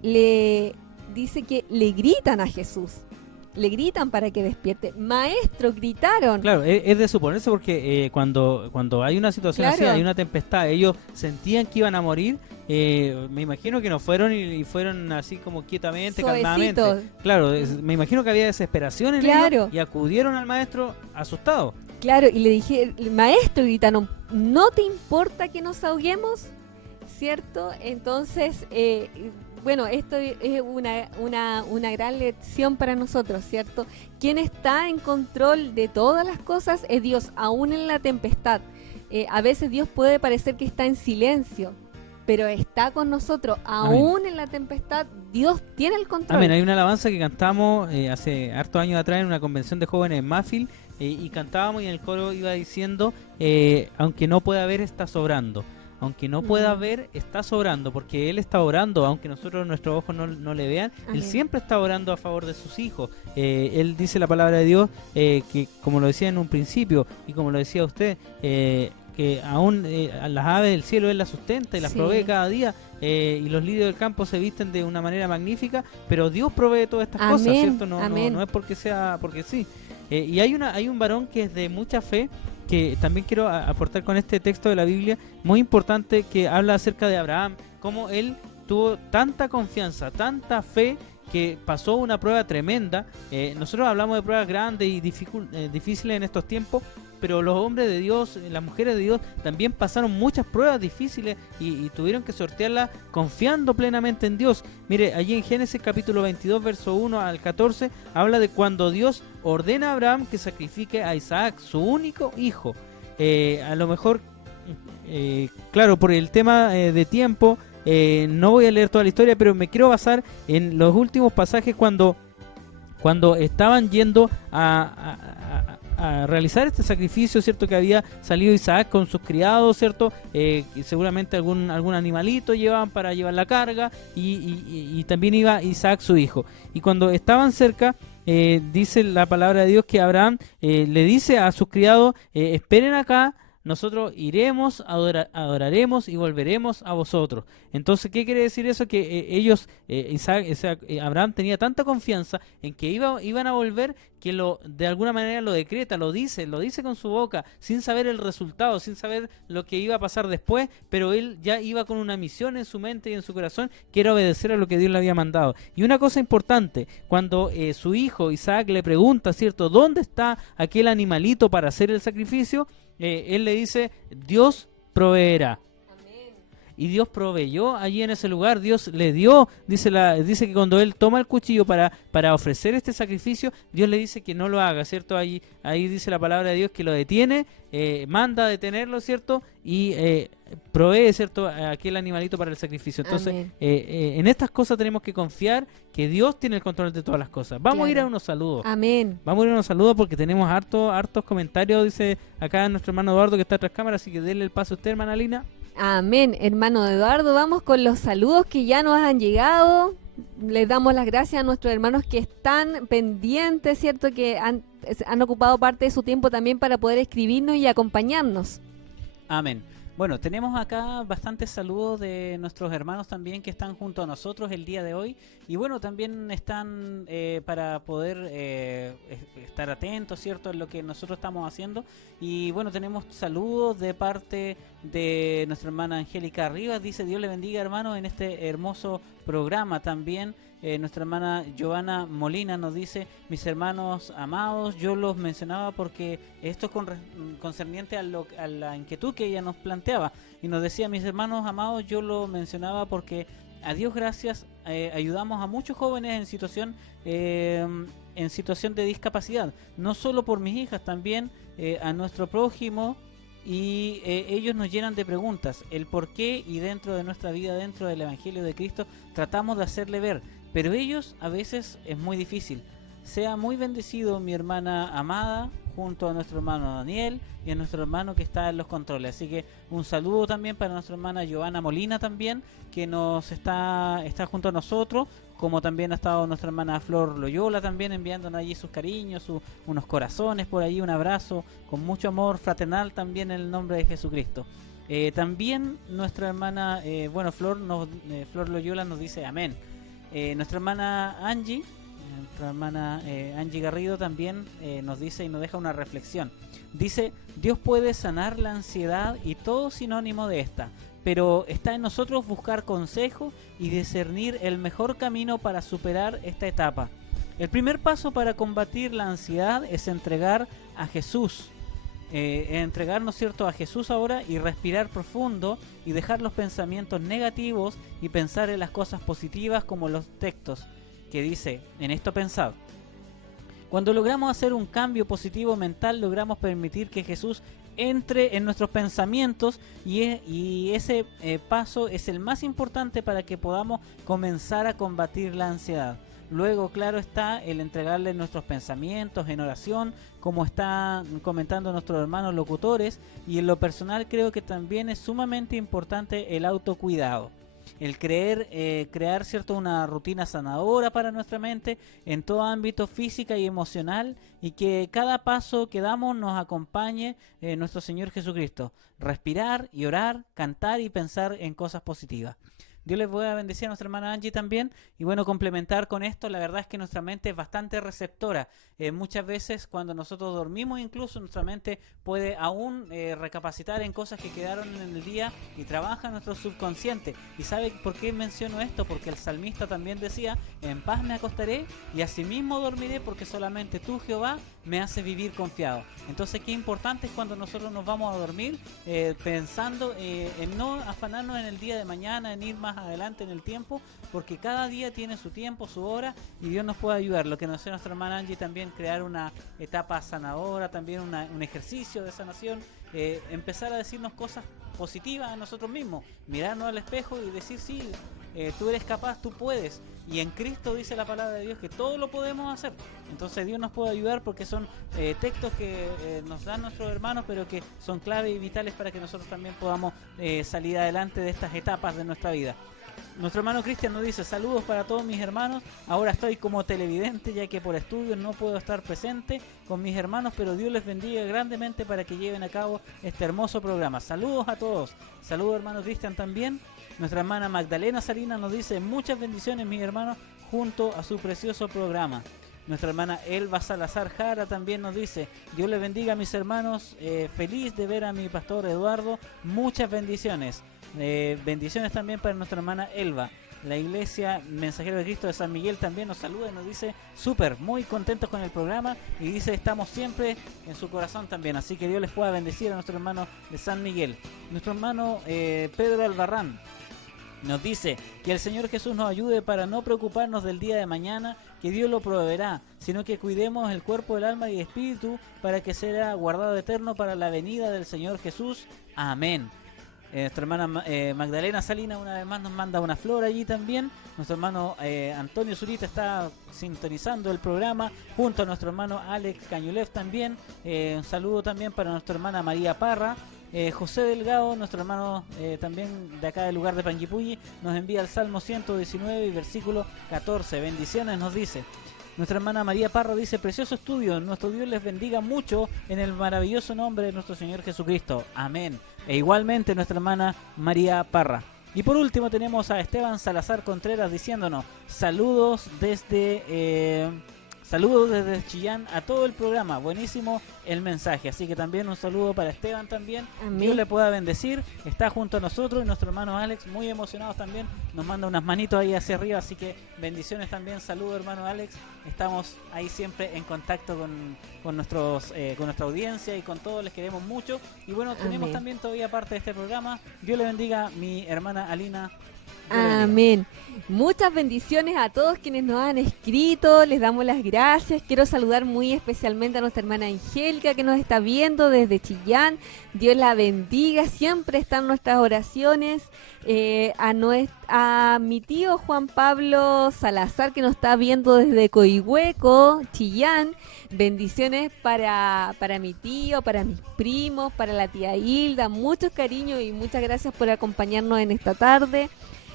le dice que le gritan a Jesús. Le gritan para que despierte. Maestro, gritaron. Claro, es de suponerse porque cuando hay una situación así, Claro. hay una tempestad, ellos sentían que iban a morir. Me imagino que no fueron y fueron así como quietamente, calmadamente. Suavecitos. Claro, me imagino que había desesperación en Claro. ellos y acudieron al maestro asustados. Claro, y le dije: maestro, gritaron, ¿no te importa que nos ahoguemos? ¿Cierto? Entonces, bueno, esto es una gran lección para nosotros, ¿cierto? Quien está en control de todas las cosas es Dios, aún en la tempestad. A veces Dios puede parecer que está en silencio, pero está con nosotros. Aún en la tempestad, Dios tiene el control. Amén. Hay una alabanza que cantamos hace hartos años atrás en una convención de jóvenes en Mafil, y cantábamos y en el coro iba diciendo, aunque no pueda ver, está sobrando. Aunque no pueda ver, está sobrando, porque Él está orando, aunque nosotros nuestros ojos no le vean. Amén. Él siempre está orando a favor de sus hijos. Él dice la palabra de Dios, que como lo decía en un principio, y como lo decía usted, que aún a las aves del cielo Él las sustenta y las Sí. provee cada día, y los lirios del campo se visten de una manera magnífica, pero Dios provee todas estas cosas, Amén, ¿cierto? No es porque sí. Y hay un varón que es de mucha fe, que también quiero aportar con este texto de la Biblia, muy importante, que habla acerca de Abraham, cómo él tuvo tanta confianza, tanta fe, que pasó una prueba tremenda. Nosotros hablamos de pruebas grandes y difíciles en estos tiempos, pero los hombres de Dios, las mujeres de Dios, también pasaron muchas pruebas difíciles y tuvieron que sortearlas confiando plenamente en Dios. Mire, allí en Génesis capítulo 22, verso 1 al 14, habla de cuando Dios ordena a Abraham que sacrifique a Isaac, su único hijo. A lo mejor, claro, por el tema de tiempo, no voy a leer toda la historia, pero me quiero basar en los últimos pasajes cuando estaban yendo a realizar este sacrificio, ¿cierto? Que había salido Isaac con sus criados, ¿cierto? Y seguramente algún animalito llevaban para llevar la carga, y también iba Isaac, su hijo. Y cuando estaban cerca, dice la palabra de Dios que Abraham le dice a sus criados, esperen acá, nosotros iremos, adoraremos y volveremos a vosotros. Entonces, ¿qué quiere decir eso? Que Abraham tenía tanta confianza en que iban a volver, que de alguna manera lo decreta, lo dice con su boca, sin saber el resultado, sin saber lo que iba a pasar después, pero él ya iba con una misión en su mente y en su corazón, que era obedecer a lo que Dios le había mandado. Y una cosa importante, cuando su hijo Isaac le pregunta, ¿cierto?, ¿dónde está aquel animalito para hacer el sacrificio? Él le dice, Dios proveerá. Y Dios proveyó allí en ese lugar, Dios le dio, dice que cuando él toma el cuchillo para ofrecer este sacrificio, Dios le dice que no lo haga, ¿cierto? Ahí dice la palabra de Dios que lo detiene, manda a detenerlo, ¿cierto? Y provee, ¿cierto?, a aquel animalito para el sacrificio. Entonces, en estas cosas tenemos que confiar que Dios tiene el control de todas las cosas. Vamos a ir a unos saludos. Amén. Vamos a ir a unos saludos porque tenemos hartos comentarios, dice acá nuestro hermano Eduardo, que está tras cámara, así que denle el paso a usted, hermana Lina. Amén, hermano Eduardo. Vamos con los saludos que ya nos han llegado. Les damos las gracias a nuestros hermanos que están pendientes, ¿cierto? Que han ocupado parte de su tiempo también para poder escribirnos y acompañarnos. Amén. Bueno, tenemos acá bastantes saludos de nuestros hermanos también que están junto a nosotros el día de hoy. Y bueno, también están para poder estar atentos, ¿cierto?, en lo que nosotros estamos haciendo. Y bueno, tenemos saludos de parte de nuestra hermana Angélica Rivas. Dice, Dios le bendiga, hermano, en este hermoso programa. También nuestra hermana Giovanna Molina nos dice, mis hermanos amados, yo los mencionaba porque esto es concerniente a la inquietud que ella nos planteaba. Y nos decía, mis hermanos amados, yo lo mencionaba porque a Dios gracias ayudamos a muchos jóvenes en situación de discapacidad. No solo por mis hijas, también a nuestro prójimo. Y ellos nos llenan de preguntas, el por qué, y dentro de nuestra vida, dentro del Evangelio de Cristo, tratamos de hacerle ver, pero ellos a veces es muy difícil. Sea muy bendecido, mi hermana amada, junto a nuestro hermano Daniel y a nuestro hermano que está en los controles. Así que un saludo también para nuestra hermana Joana Molina también, que nos está junto a nosotros, como también ha estado nuestra hermana Flor Loyola también enviándonos allí sus cariños, unos corazones por allí, un abrazo con mucho amor fraternal también en el nombre de Jesucristo. También nuestra hermana, Flor Loyola nos dice amén. Nuestra hermana Angie Garrido también nos dice y nos deja una reflexión. Dice: Dios puede sanar la ansiedad y todo sinónimo de esta, pero está en nosotros buscar consejo y discernir el mejor camino para superar esta etapa. El primer paso para combatir la ansiedad es entregar a Jesús. Entregarnos, ¿cierto?, a Jesús ahora y respirar profundo y dejar los pensamientos negativos y pensar en las cosas positivas, como los textos que dice: en esto pensad. Cuando logramos hacer un cambio positivo mental, logramos permitir que Jesús entre en nuestros pensamientos y ese paso es el más importante para que podamos comenzar a combatir la ansiedad. Luego, claro está, el entregarle nuestros pensamientos en oración, como están comentando nuestros hermanos locutores, y en lo personal creo que también es sumamente importante el autocuidado. El crear cierto una rutina sanadora para nuestra mente en todo ámbito física y emocional, y que cada paso que damos nos acompañe nuestro Señor Jesucristo. Respirar y orar, cantar y pensar en cosas positivas. Dios les voy a bendecir a nuestra hermana Angie también. Y bueno, complementar con esto, la verdad es que nuestra mente es bastante receptora. Muchas veces cuando nosotros dormimos, incluso nuestra mente puede aún recapacitar en cosas que quedaron en el día y trabaja en nuestro subconsciente. ¿Y sabe por qué menciono esto? Porque el salmista también decía: en paz me acostaré y asimismo dormiré, porque solamente tú, Jehová, me haces vivir confiado. Entonces, qué importante es cuando nosotros nos vamos a dormir pensando en no afanarnos en el día de mañana, en ir más adelante en el tiempo, porque cada día tiene su tiempo, su hora, y Dios nos puede ayudar. Lo que nos hace nuestra hermana Angie también, crear una etapa sanadora, también un ejercicio de sanación, empezar a decirnos cosas positivas a nosotros mismos, mirarnos al espejo y decir: sí, tú eres capaz, tú puedes, y en Cristo dice la palabra de Dios que todo lo podemos hacer. Entonces Dios nos puede ayudar, porque son textos que nos dan nuestros hermanos, pero que son claves y vitales para que nosotros también podamos salir adelante de estas etapas de nuestra vida. Nuestro hermano Cristian nos dice: saludos para todos mis hermanos, ahora estoy como televidente ya que por estudios no puedo estar presente con mis hermanos, pero Dios les bendiga grandemente para que lleven a cabo este hermoso programa. Saludos a todos. Saludos, hermano Cristian, también. Nuestra hermana Magdalena Salinas nos dice: muchas bendiciones, mis hermanos, junto a su precioso programa. Nuestra hermana Elba Salazar Jara también nos dice: Dios les bendiga a mis hermanos, feliz de ver a mi pastor Eduardo, muchas bendiciones. Bendiciones también para nuestra hermana Elba. La iglesia Mensajero de Cristo de San Miguel también nos saluda y nos dice: súper, muy contentos con el programa, y dice: estamos siempre en su corazón también. Así que Dios les pueda bendecir a nuestro hermano de San Miguel. Nuestro hermano Pedro Albarrán nos dice: que el Señor Jesús nos ayude para no preocuparnos del día de mañana, que Dios lo proveerá, sino que cuidemos el cuerpo, el alma y el espíritu, para que sea guardado eterno para la venida del Señor Jesús. Amén. Nuestra hermana Magdalena Salina una vez más nos manda una flor allí también. Nuestro hermano Antonio Zurita está sintonizando el programa junto a nuestro hermano Alex Cañulev también. Un saludo también para nuestra hermana María Parra. José Delgado, nuestro hermano también de acá del lugar de Panguipulli, nos envía el Salmo 119 y versículo 14. Bendiciones, nos dice. Nuestra hermana María Parra dice: precioso estudio, nuestro Dios les bendiga mucho en el maravilloso nombre de nuestro Señor Jesucristo. Amén. E igualmente nuestra hermana María Parra. Y por último tenemos a Esteban Salazar Contreras diciéndonos: saludos desde Chillán a todo el programa, buenísimo el mensaje. Así que también un saludo para Esteban también. Amén. Dios le pueda bendecir, está junto a nosotros, y nuestro hermano Alex, muy emocionados también, nos manda unas manitos ahí hacia arriba, así que bendiciones también. Saludo, hermano Alex, estamos ahí siempre en contacto con nuestra audiencia y con todos, les queremos mucho. Y bueno, tenemos Amén. También todavía parte de este programa. Dios le bendiga, mi hermana Alina. Amén. Muchas bendiciones a todos quienes nos han escrito, les damos las gracias gracias. Quiero saludar muy especialmente a nuestra hermana Angélica que nos está viendo desde Chillán. Dios la bendiga, siempre están nuestras oraciones. A mi tío Juan Pablo Salazar que nos está viendo desde Coihueco, Chillán. Bendiciones para mi tío, para mis primos, para la tía Hilda. Muchos cariños y muchas gracias por acompañarnos en esta tarde.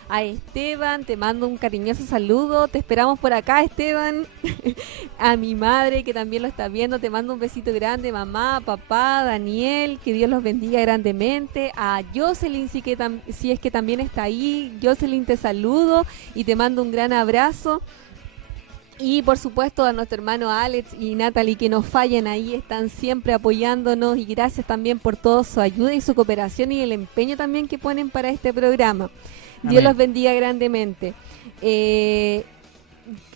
A Esteban, te mando un cariñoso saludo, te esperamos por acá, Esteban. A mi madre que también lo está viendo, te mando un besito grande, mamá, papá, Daniel, que Dios los bendiga grandemente. A Jocelyn, si es que también está ahí, Jocelyn, te saludo y te mando un gran abrazo. Y por supuesto a nuestro hermano Alex y Natalie que nos fallan ahí, están siempre apoyándonos y gracias también por toda su ayuda y su cooperación y el empeño también que ponen para este programa. Dios Amén. los bendiga grandemente.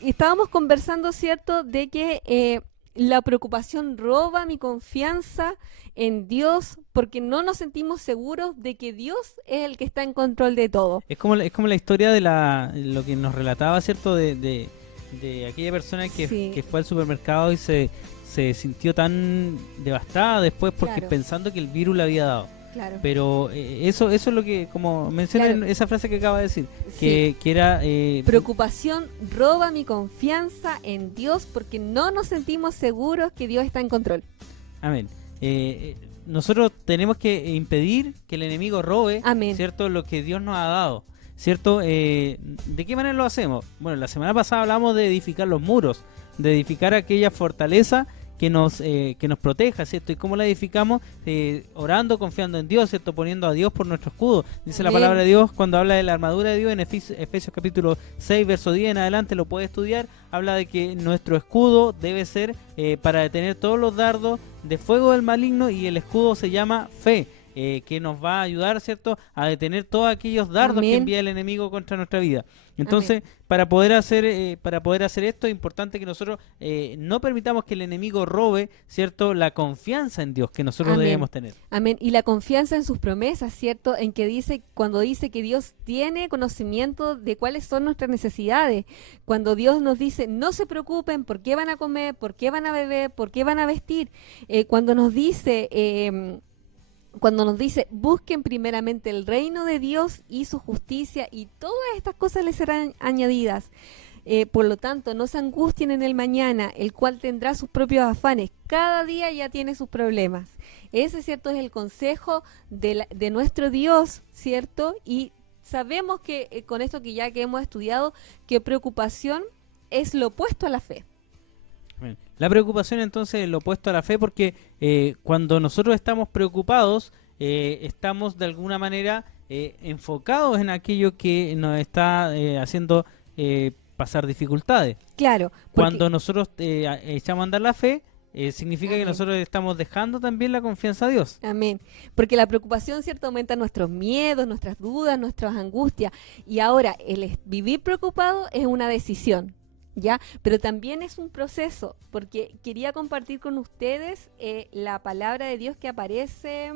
Estábamos conversando, ¿cierto?, de que la preocupación roba mi confianza en Dios porque no nos sentimos seguros de que Dios es el que está en control de todo. Es como la historia de lo que nos relataba, ¿cierto? De aquella persona que, Sí. que fue al supermercado y se sintió tan devastada después porque Claro. pensando que el virus le había dado. Claro. Pero eso es lo que, como menciona Claro. en esa frase que acaba de decir, Sí. que era... Preocupación roba mi confianza en Dios porque no nos sentimos seguros que Dios está en control. Amén. Nosotros tenemos que impedir que el enemigo robe, Amén. ¿cierto?, lo que Dios nos ha dado, ¿cierto? ¿De qué manera lo hacemos? Bueno, la semana pasada hablamos de edificar los muros, de edificar aquella fortaleza que nos proteja, ¿cierto? ¿Y cómo la edificamos? Orando, confiando en Dios, ¿cierto? Poniendo a Dios por nuestro escudo. Dice la Amén. palabra de Dios cuando habla de la armadura de Dios en Efesios capítulo 6, verso 10 en adelante, lo puede estudiar. Habla de que nuestro escudo debe ser para detener todos los dardos de fuego del maligno y el escudo se llama fe. Que nos va a ayudar, ¿cierto?, a detener todos aquellos dardos Amén. que envía el enemigo contra nuestra vida. Entonces, para poder hacer esto, es importante que nosotros no permitamos que el enemigo robe, ¿cierto?, la confianza en Dios que nosotros Amén. debemos tener. Amén. Y la confianza en sus promesas, ¿cierto? En que cuando dice que Dios tiene conocimiento de cuáles son nuestras necesidades. Cuando Dios nos dice, no se preocupen por qué van a comer, por qué van a beber, por qué van a vestir. Cuando nos dice, busquen primeramente el reino de Dios y su justicia y todas estas cosas les serán añadidas. Por lo tanto, no se angustien en el mañana, el cual tendrá sus propios afanes. Cada día ya tiene sus problemas. Ese, ¿cierto?, es el consejo de nuestro Dios, ¿cierto? Y sabemos que con esto que hemos estudiado, que preocupación es lo opuesto a la fe. Bien. La preocupación entonces es lo opuesto a la fe porque cuando nosotros estamos preocupados, estamos de alguna manera enfocados en aquello que nos está haciendo pasar dificultades. Claro. Cuando nosotros echamos a andar la fe, significa que Amén. nosotros estamos dejando también la confianza a Dios. Amén. Porque la preocupación, ¿cierto?, aumenta nuestros miedos, nuestras dudas, nuestras angustias. Y ahora, vivir preocupado es una decisión, ¿ya? Pero también es un proceso, porque quería compartir con ustedes la palabra de Dios que aparece,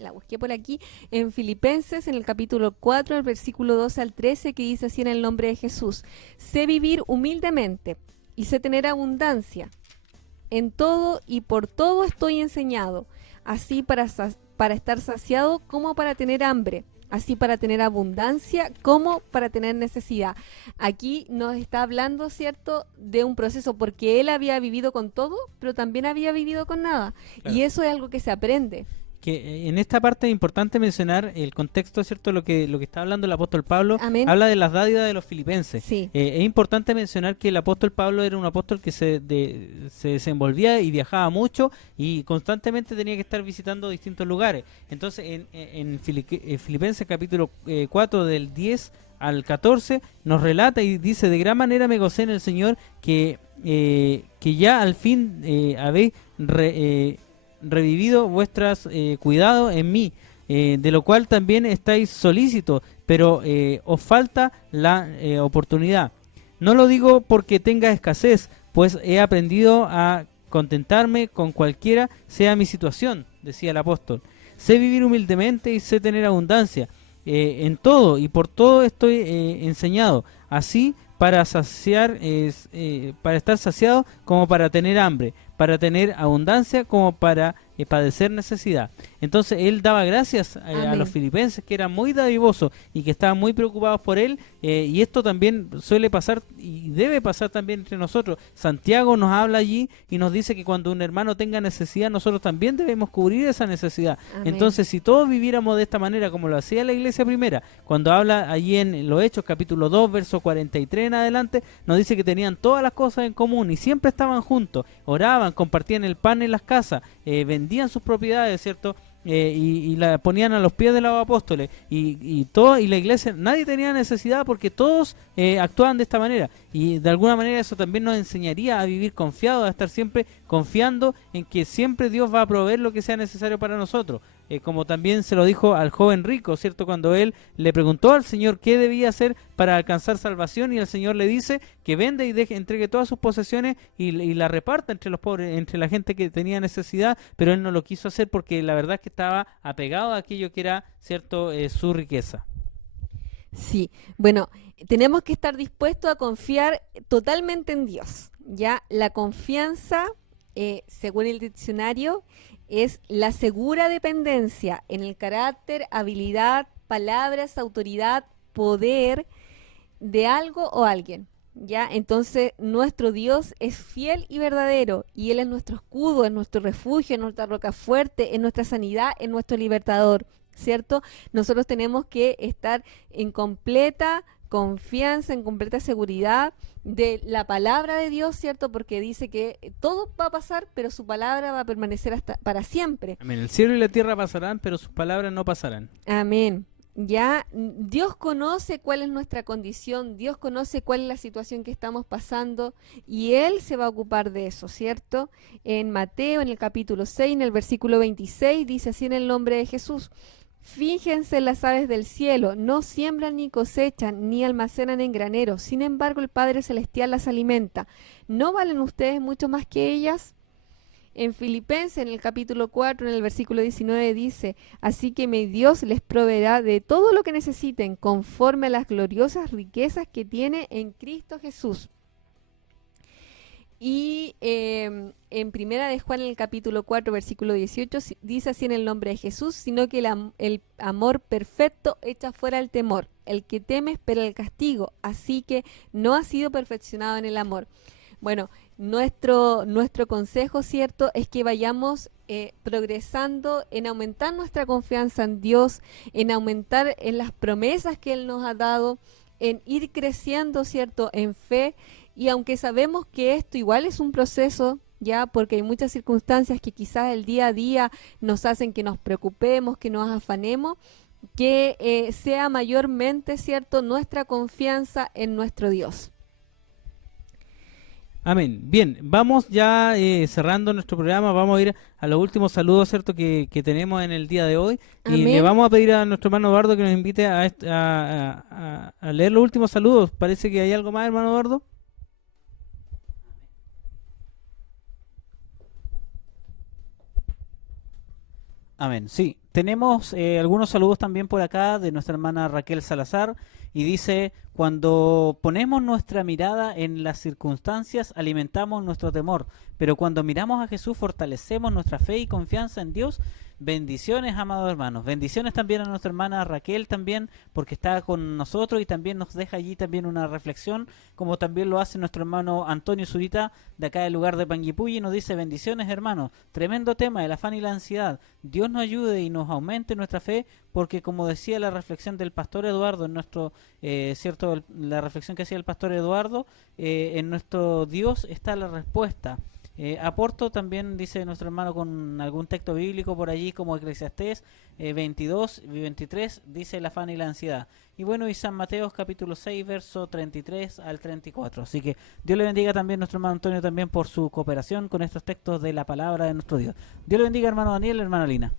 la busqué por aquí, en Filipenses, en el capítulo 4, el versículo 12 al 13, que dice así en el nombre de Jesús: sé vivir humildemente y sé tener abundancia. En todo y por todo estoy enseñado, así para estar saciado como para tener hambre, así para tener abundancia como para tener necesidad. Aquí nos está hablando, ¿cierto?, de un proceso, porque él había vivido con todo, pero también había vivido con nada. Claro. Y eso es algo que se aprende. Que en esta parte es importante mencionar el contexto, ¿cierto? Lo que está hablando el apóstol Pablo. Amén. Habla de las dádivas de los filipenses. Sí. Es importante mencionar que el apóstol Pablo era un apóstol que se desenvolvía y viajaba mucho y constantemente tenía que estar visitando distintos lugares. Entonces, en Filipenses capítulo 4 del 10 al 14 nos relata y dice: de gran manera me gocé en el Señor que ya al fin habéis revivido vuestros cuidados en mí, de lo cual también estáis solícitos, pero os falta la oportunidad. No lo digo porque tenga escasez, pues he aprendido a contentarme con cualquiera sea mi situación, decía el apóstol. Sé vivir humildemente y sé tener abundancia. En todo y por todo estoy enseñado, así para saciar, para estar saciado como para tener hambre, para tener abundancia como para padecer necesidad. Entonces él daba gracias a Amén. los filipenses, que eran muy dadivosos y que estaban muy preocupados por él, y esto también suele pasar y debe pasar también entre nosotros. Santiago nos habla allí y nos dice que cuando un hermano tenga necesidad, nosotros también debemos cubrir esa necesidad. Amén. Entonces, si todos viviéramos de esta manera, como lo hacía la iglesia primera, cuando habla allí en los Hechos, capítulo 2, verso 43 en adelante, nos dice que tenían todas las cosas en común y siempre estaban juntos, oraban, compartían el pan en las casas, vendían sus propiedades, ¿cierto? Y la ponían a los pies de los apóstoles y la iglesia, nadie tenía necesidad porque todos actuaban de esta manera, y de alguna manera eso también nos enseñaría a vivir confiados, a estar siempre confiando en que siempre Dios va a proveer lo que sea necesario para nosotros, como también se lo dijo al joven rico, ¿cierto? Cuando él le preguntó al Señor qué debía hacer para alcanzar salvación, y el Señor le dice que vende y entregue todas sus posesiones y la reparta entre los pobres, entre la gente que tenía necesidad, pero él no lo quiso hacer porque la verdad es que estaba apegado a aquello que era, ¿cierto?, su riqueza. Sí, bueno, tenemos que estar dispuestos a confiar totalmente en Dios. Ya la confianza, según el diccionario, es la segura dependencia en el carácter, habilidad, palabras, autoridad, poder de algo o alguien. ¿Ya? Entonces nuestro Dios es fiel y verdadero, y Él es nuestro escudo, es nuestro refugio, es nuestra roca fuerte, es nuestra sanidad, es nuestro libertador, ¿cierto? Nosotros tenemos que estar en completa confianza, en completa seguridad de la palabra de Dios, ¿cierto? Porque dice que todo va a pasar, pero su palabra va a permanecer hasta para siempre. Amén. El cielo y la tierra pasarán, pero sus palabras no pasarán. Amén. Ya Dios conoce cuál es nuestra condición, Dios conoce cuál es la situación que estamos pasando, y Él se va a ocupar de eso, ¿cierto? En Mateo, en el capítulo 6, en el versículo 26, dice así en el nombre de Jesús: fíjense las aves del cielo, no siembran ni cosechan, ni almacenan en graneros, sin embargo el Padre Celestial las alimenta. ¿No valen ustedes mucho más que ellas? En Filipenses, en el capítulo 4, en el versículo 19 dice: así que mi Dios les proveerá de todo lo que necesiten, conforme a las gloriosas riquezas que tiene en Cristo Jesús. Y en Primera de Juan, en el capítulo 4, versículo 18, dice así en el nombre de Jesús: sino que el amor perfecto echa fuera el temor. El que teme espera el castigo, así que no ha sido perfeccionado en el amor. Bueno, nuestro consejo, ¿cierto?, es que vayamos progresando en aumentar nuestra confianza en Dios, en aumentar en las promesas que Él nos ha dado, en ir creciendo, ¿cierto?, en fe. Y aunque sabemos que esto igual es un proceso, ya, porque hay muchas circunstancias que quizás el día a día nos hacen que nos preocupemos, que nos afanemos, que sea mayormente, ¿cierto?, nuestra confianza en nuestro Dios. Amén. Bien, vamos ya cerrando nuestro programa, vamos a ir a los últimos saludos, ¿cierto?, que tenemos en el día de hoy. Amén. Y le vamos a pedir a nuestro hermano Eduardo que nos invite a leer los últimos saludos. Parece que hay algo más, hermano Eduardo. Amén. Sí, tenemos algunos saludos también por acá de nuestra hermana Raquel Salazar, y dice: cuando ponemos nuestra mirada en las circunstancias, alimentamos nuestro temor, pero cuando miramos a Jesús, fortalecemos nuestra fe y confianza en Dios. Bendiciones, amados hermanos. Bendiciones también a nuestra hermana Raquel también, porque está con nosotros y también nos deja allí también una reflexión, como también lo hace nuestro hermano Antonio Zurita, de acá del lugar de Panguipulli, y nos dice: bendiciones, hermanos. Tremendo tema, el afán y la ansiedad. Dios nos ayude y nos aumente nuestra fe, porque como decía la reflexión del pastor Eduardo, en nuestro, cierto, la reflexión que hacía el pastor Eduardo, en nuestro Dios está la respuesta. Aporto también, dice nuestro hermano, con algún texto bíblico por allí, como Eclesiastés 22 y 23, dice el afán y la ansiedad. Y bueno, y San Mateo capítulo 6, verso 33 al 34. Así que Dios le bendiga también a nuestro hermano Antonio también por su cooperación con estos textos de la palabra de nuestro Dios. Dios le bendiga, hermano Daniel, hermana Lina.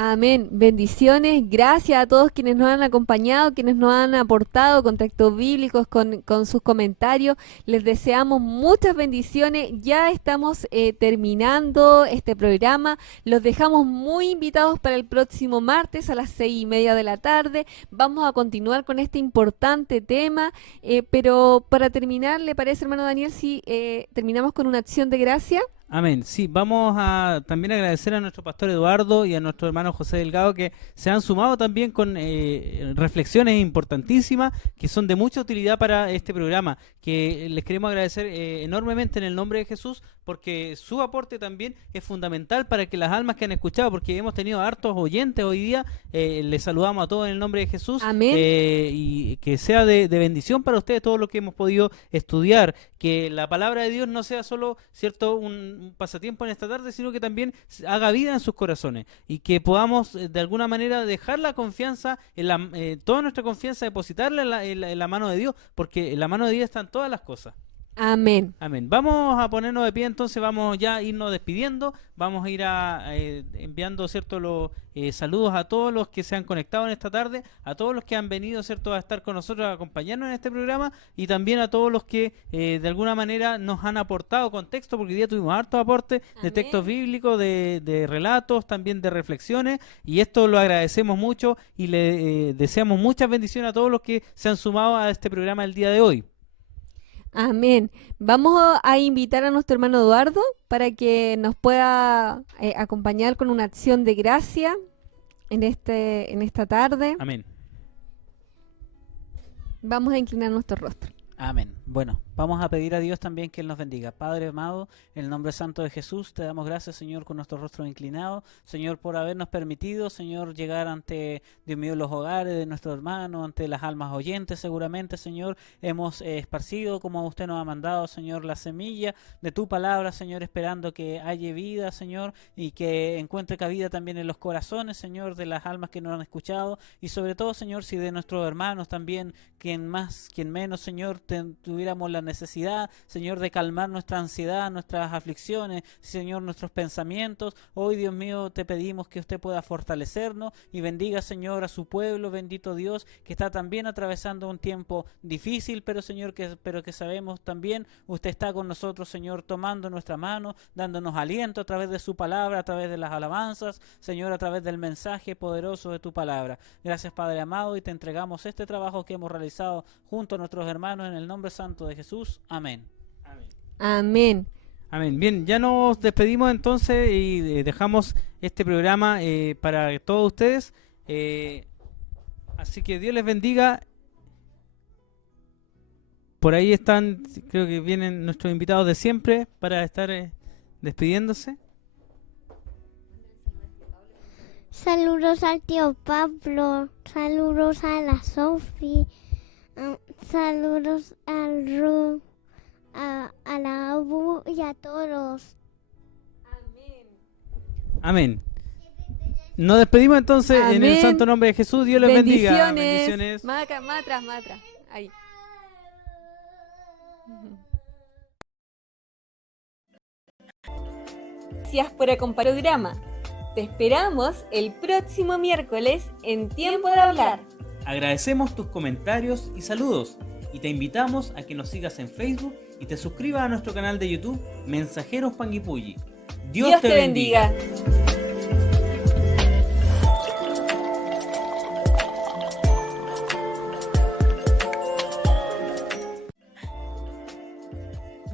Amén. Bendiciones. Gracias a todos quienes nos han acompañado, quienes nos han aportado con textos bíblicos, con sus comentarios. Les deseamos muchas bendiciones. Ya estamos terminando este programa. Los dejamos muy invitados para el próximo martes a las 6:30 de la tarde. Vamos a continuar con este importante tema. Pero para terminar, ¿le parece, hermano Daniel, si terminamos con una acción de gracia? Amén. Sí, vamos a también agradecer a nuestro pastor Eduardo y a nuestro hermano José Delgado, que se han sumado también con reflexiones importantísimas que son de mucha utilidad para este programa, que les queremos agradecer enormemente en el nombre de Jesús, porque su aporte también es fundamental para que las almas que han escuchado, porque hemos tenido hartos oyentes hoy día, les saludamos a todos en el nombre de Jesús. Amén. Y que sea de bendición para ustedes todo lo que hemos podido estudiar, que la palabra de Dios no sea solo, ¿cierto?, un pasatiempo en esta tarde, sino que también haga vida en sus corazones, y que podamos de alguna manera dejar la confianza, toda nuestra confianza, depositarla en la mano de Dios, porque en la mano de Dios están todas las cosas. Amén. Amén. Vamos a ponernos de pie, entonces vamos ya a irnos despidiendo, vamos a ir enviando, ¿cierto?, los saludos a todos los que se han conectado en esta tarde, a todos los que han venido, ¿cierto?, a estar con nosotros, a acompañarnos en este programa, y también a todos los que de alguna manera nos han aportado con texto, porque hoy día tuvimos hartos aportes de textos bíblicos, de relatos, también de reflexiones, y esto lo agradecemos mucho y le deseamos muchas bendiciones a todos los que se han sumado a este programa el día de hoy. Amén. Vamos a invitar a nuestro hermano Eduardo para que nos pueda acompañar con una acción de gracia en esta tarde. Amén. Vamos a inclinar nuestro rostro. Amén. Bueno, vamos a pedir a Dios también que Él nos bendiga. Padre amado, en el nombre santo de Jesús, te damos gracias, Señor, con nuestro rostro inclinado, Señor, por habernos permitido, Señor, llegar ante, Dios mío, los hogares de nuestros hermanos, ante las almas oyentes. Seguramente, Señor, hemos esparcido, como usted nos ha mandado, Señor, la semilla de tu palabra, Señor, esperando que haya vida, Señor, y que encuentre cabida también en los corazones, Señor, de las almas que nos han escuchado, y sobre todo, Señor, si de nuestros hermanos también, quien más, quien menos, Señor, tuviéramos la necesidad, Señor, de calmar nuestra ansiedad, nuestras aflicciones, Señor, nuestros pensamientos. Hoy, Dios mío, te pedimos que usted pueda fortalecernos y bendiga, Señor, a su pueblo, bendito Dios, que está también atravesando un tiempo difícil, pero, Señor, pero que sabemos también, usted está con nosotros, Señor, tomando nuestra mano, dándonos aliento a través de su palabra, a través de las alabanzas, Señor, a través del mensaje poderoso de tu palabra. Gracias, Padre amado, y te entregamos este trabajo que hemos realizado junto a nuestros hermanos en el nombre santo de Jesús. Amén. Amén. Amén. Bien, ya nos despedimos entonces y dejamos este programa para todos ustedes. Así que Dios les bendiga. Por ahí están, creo que vienen nuestros invitados de siempre para estar despidiéndose. Saludos al tío Pablo, saludos a la Sofi, saludos al Ru, a la Abu y a todos. Amén. Nos despedimos entonces. Amén. En el santo nombre de Jesús. Dios les bendiga. Bendiciones. Matra. Ahí. Gracias por acompañar el programa. Te esperamos el próximo miércoles en Tiempo de Hablar. Agradecemos tus comentarios y saludos y te invitamos a que nos sigas en Facebook y te suscribas a nuestro canal de YouTube Mensajeros Panguipulli. Dios te bendiga.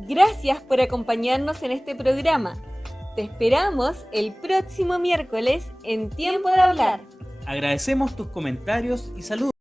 Gracias por acompañarnos en este programa. Te esperamos el próximo miércoles en Tiempo de Hablar. Agradecemos tus comentarios y saludos.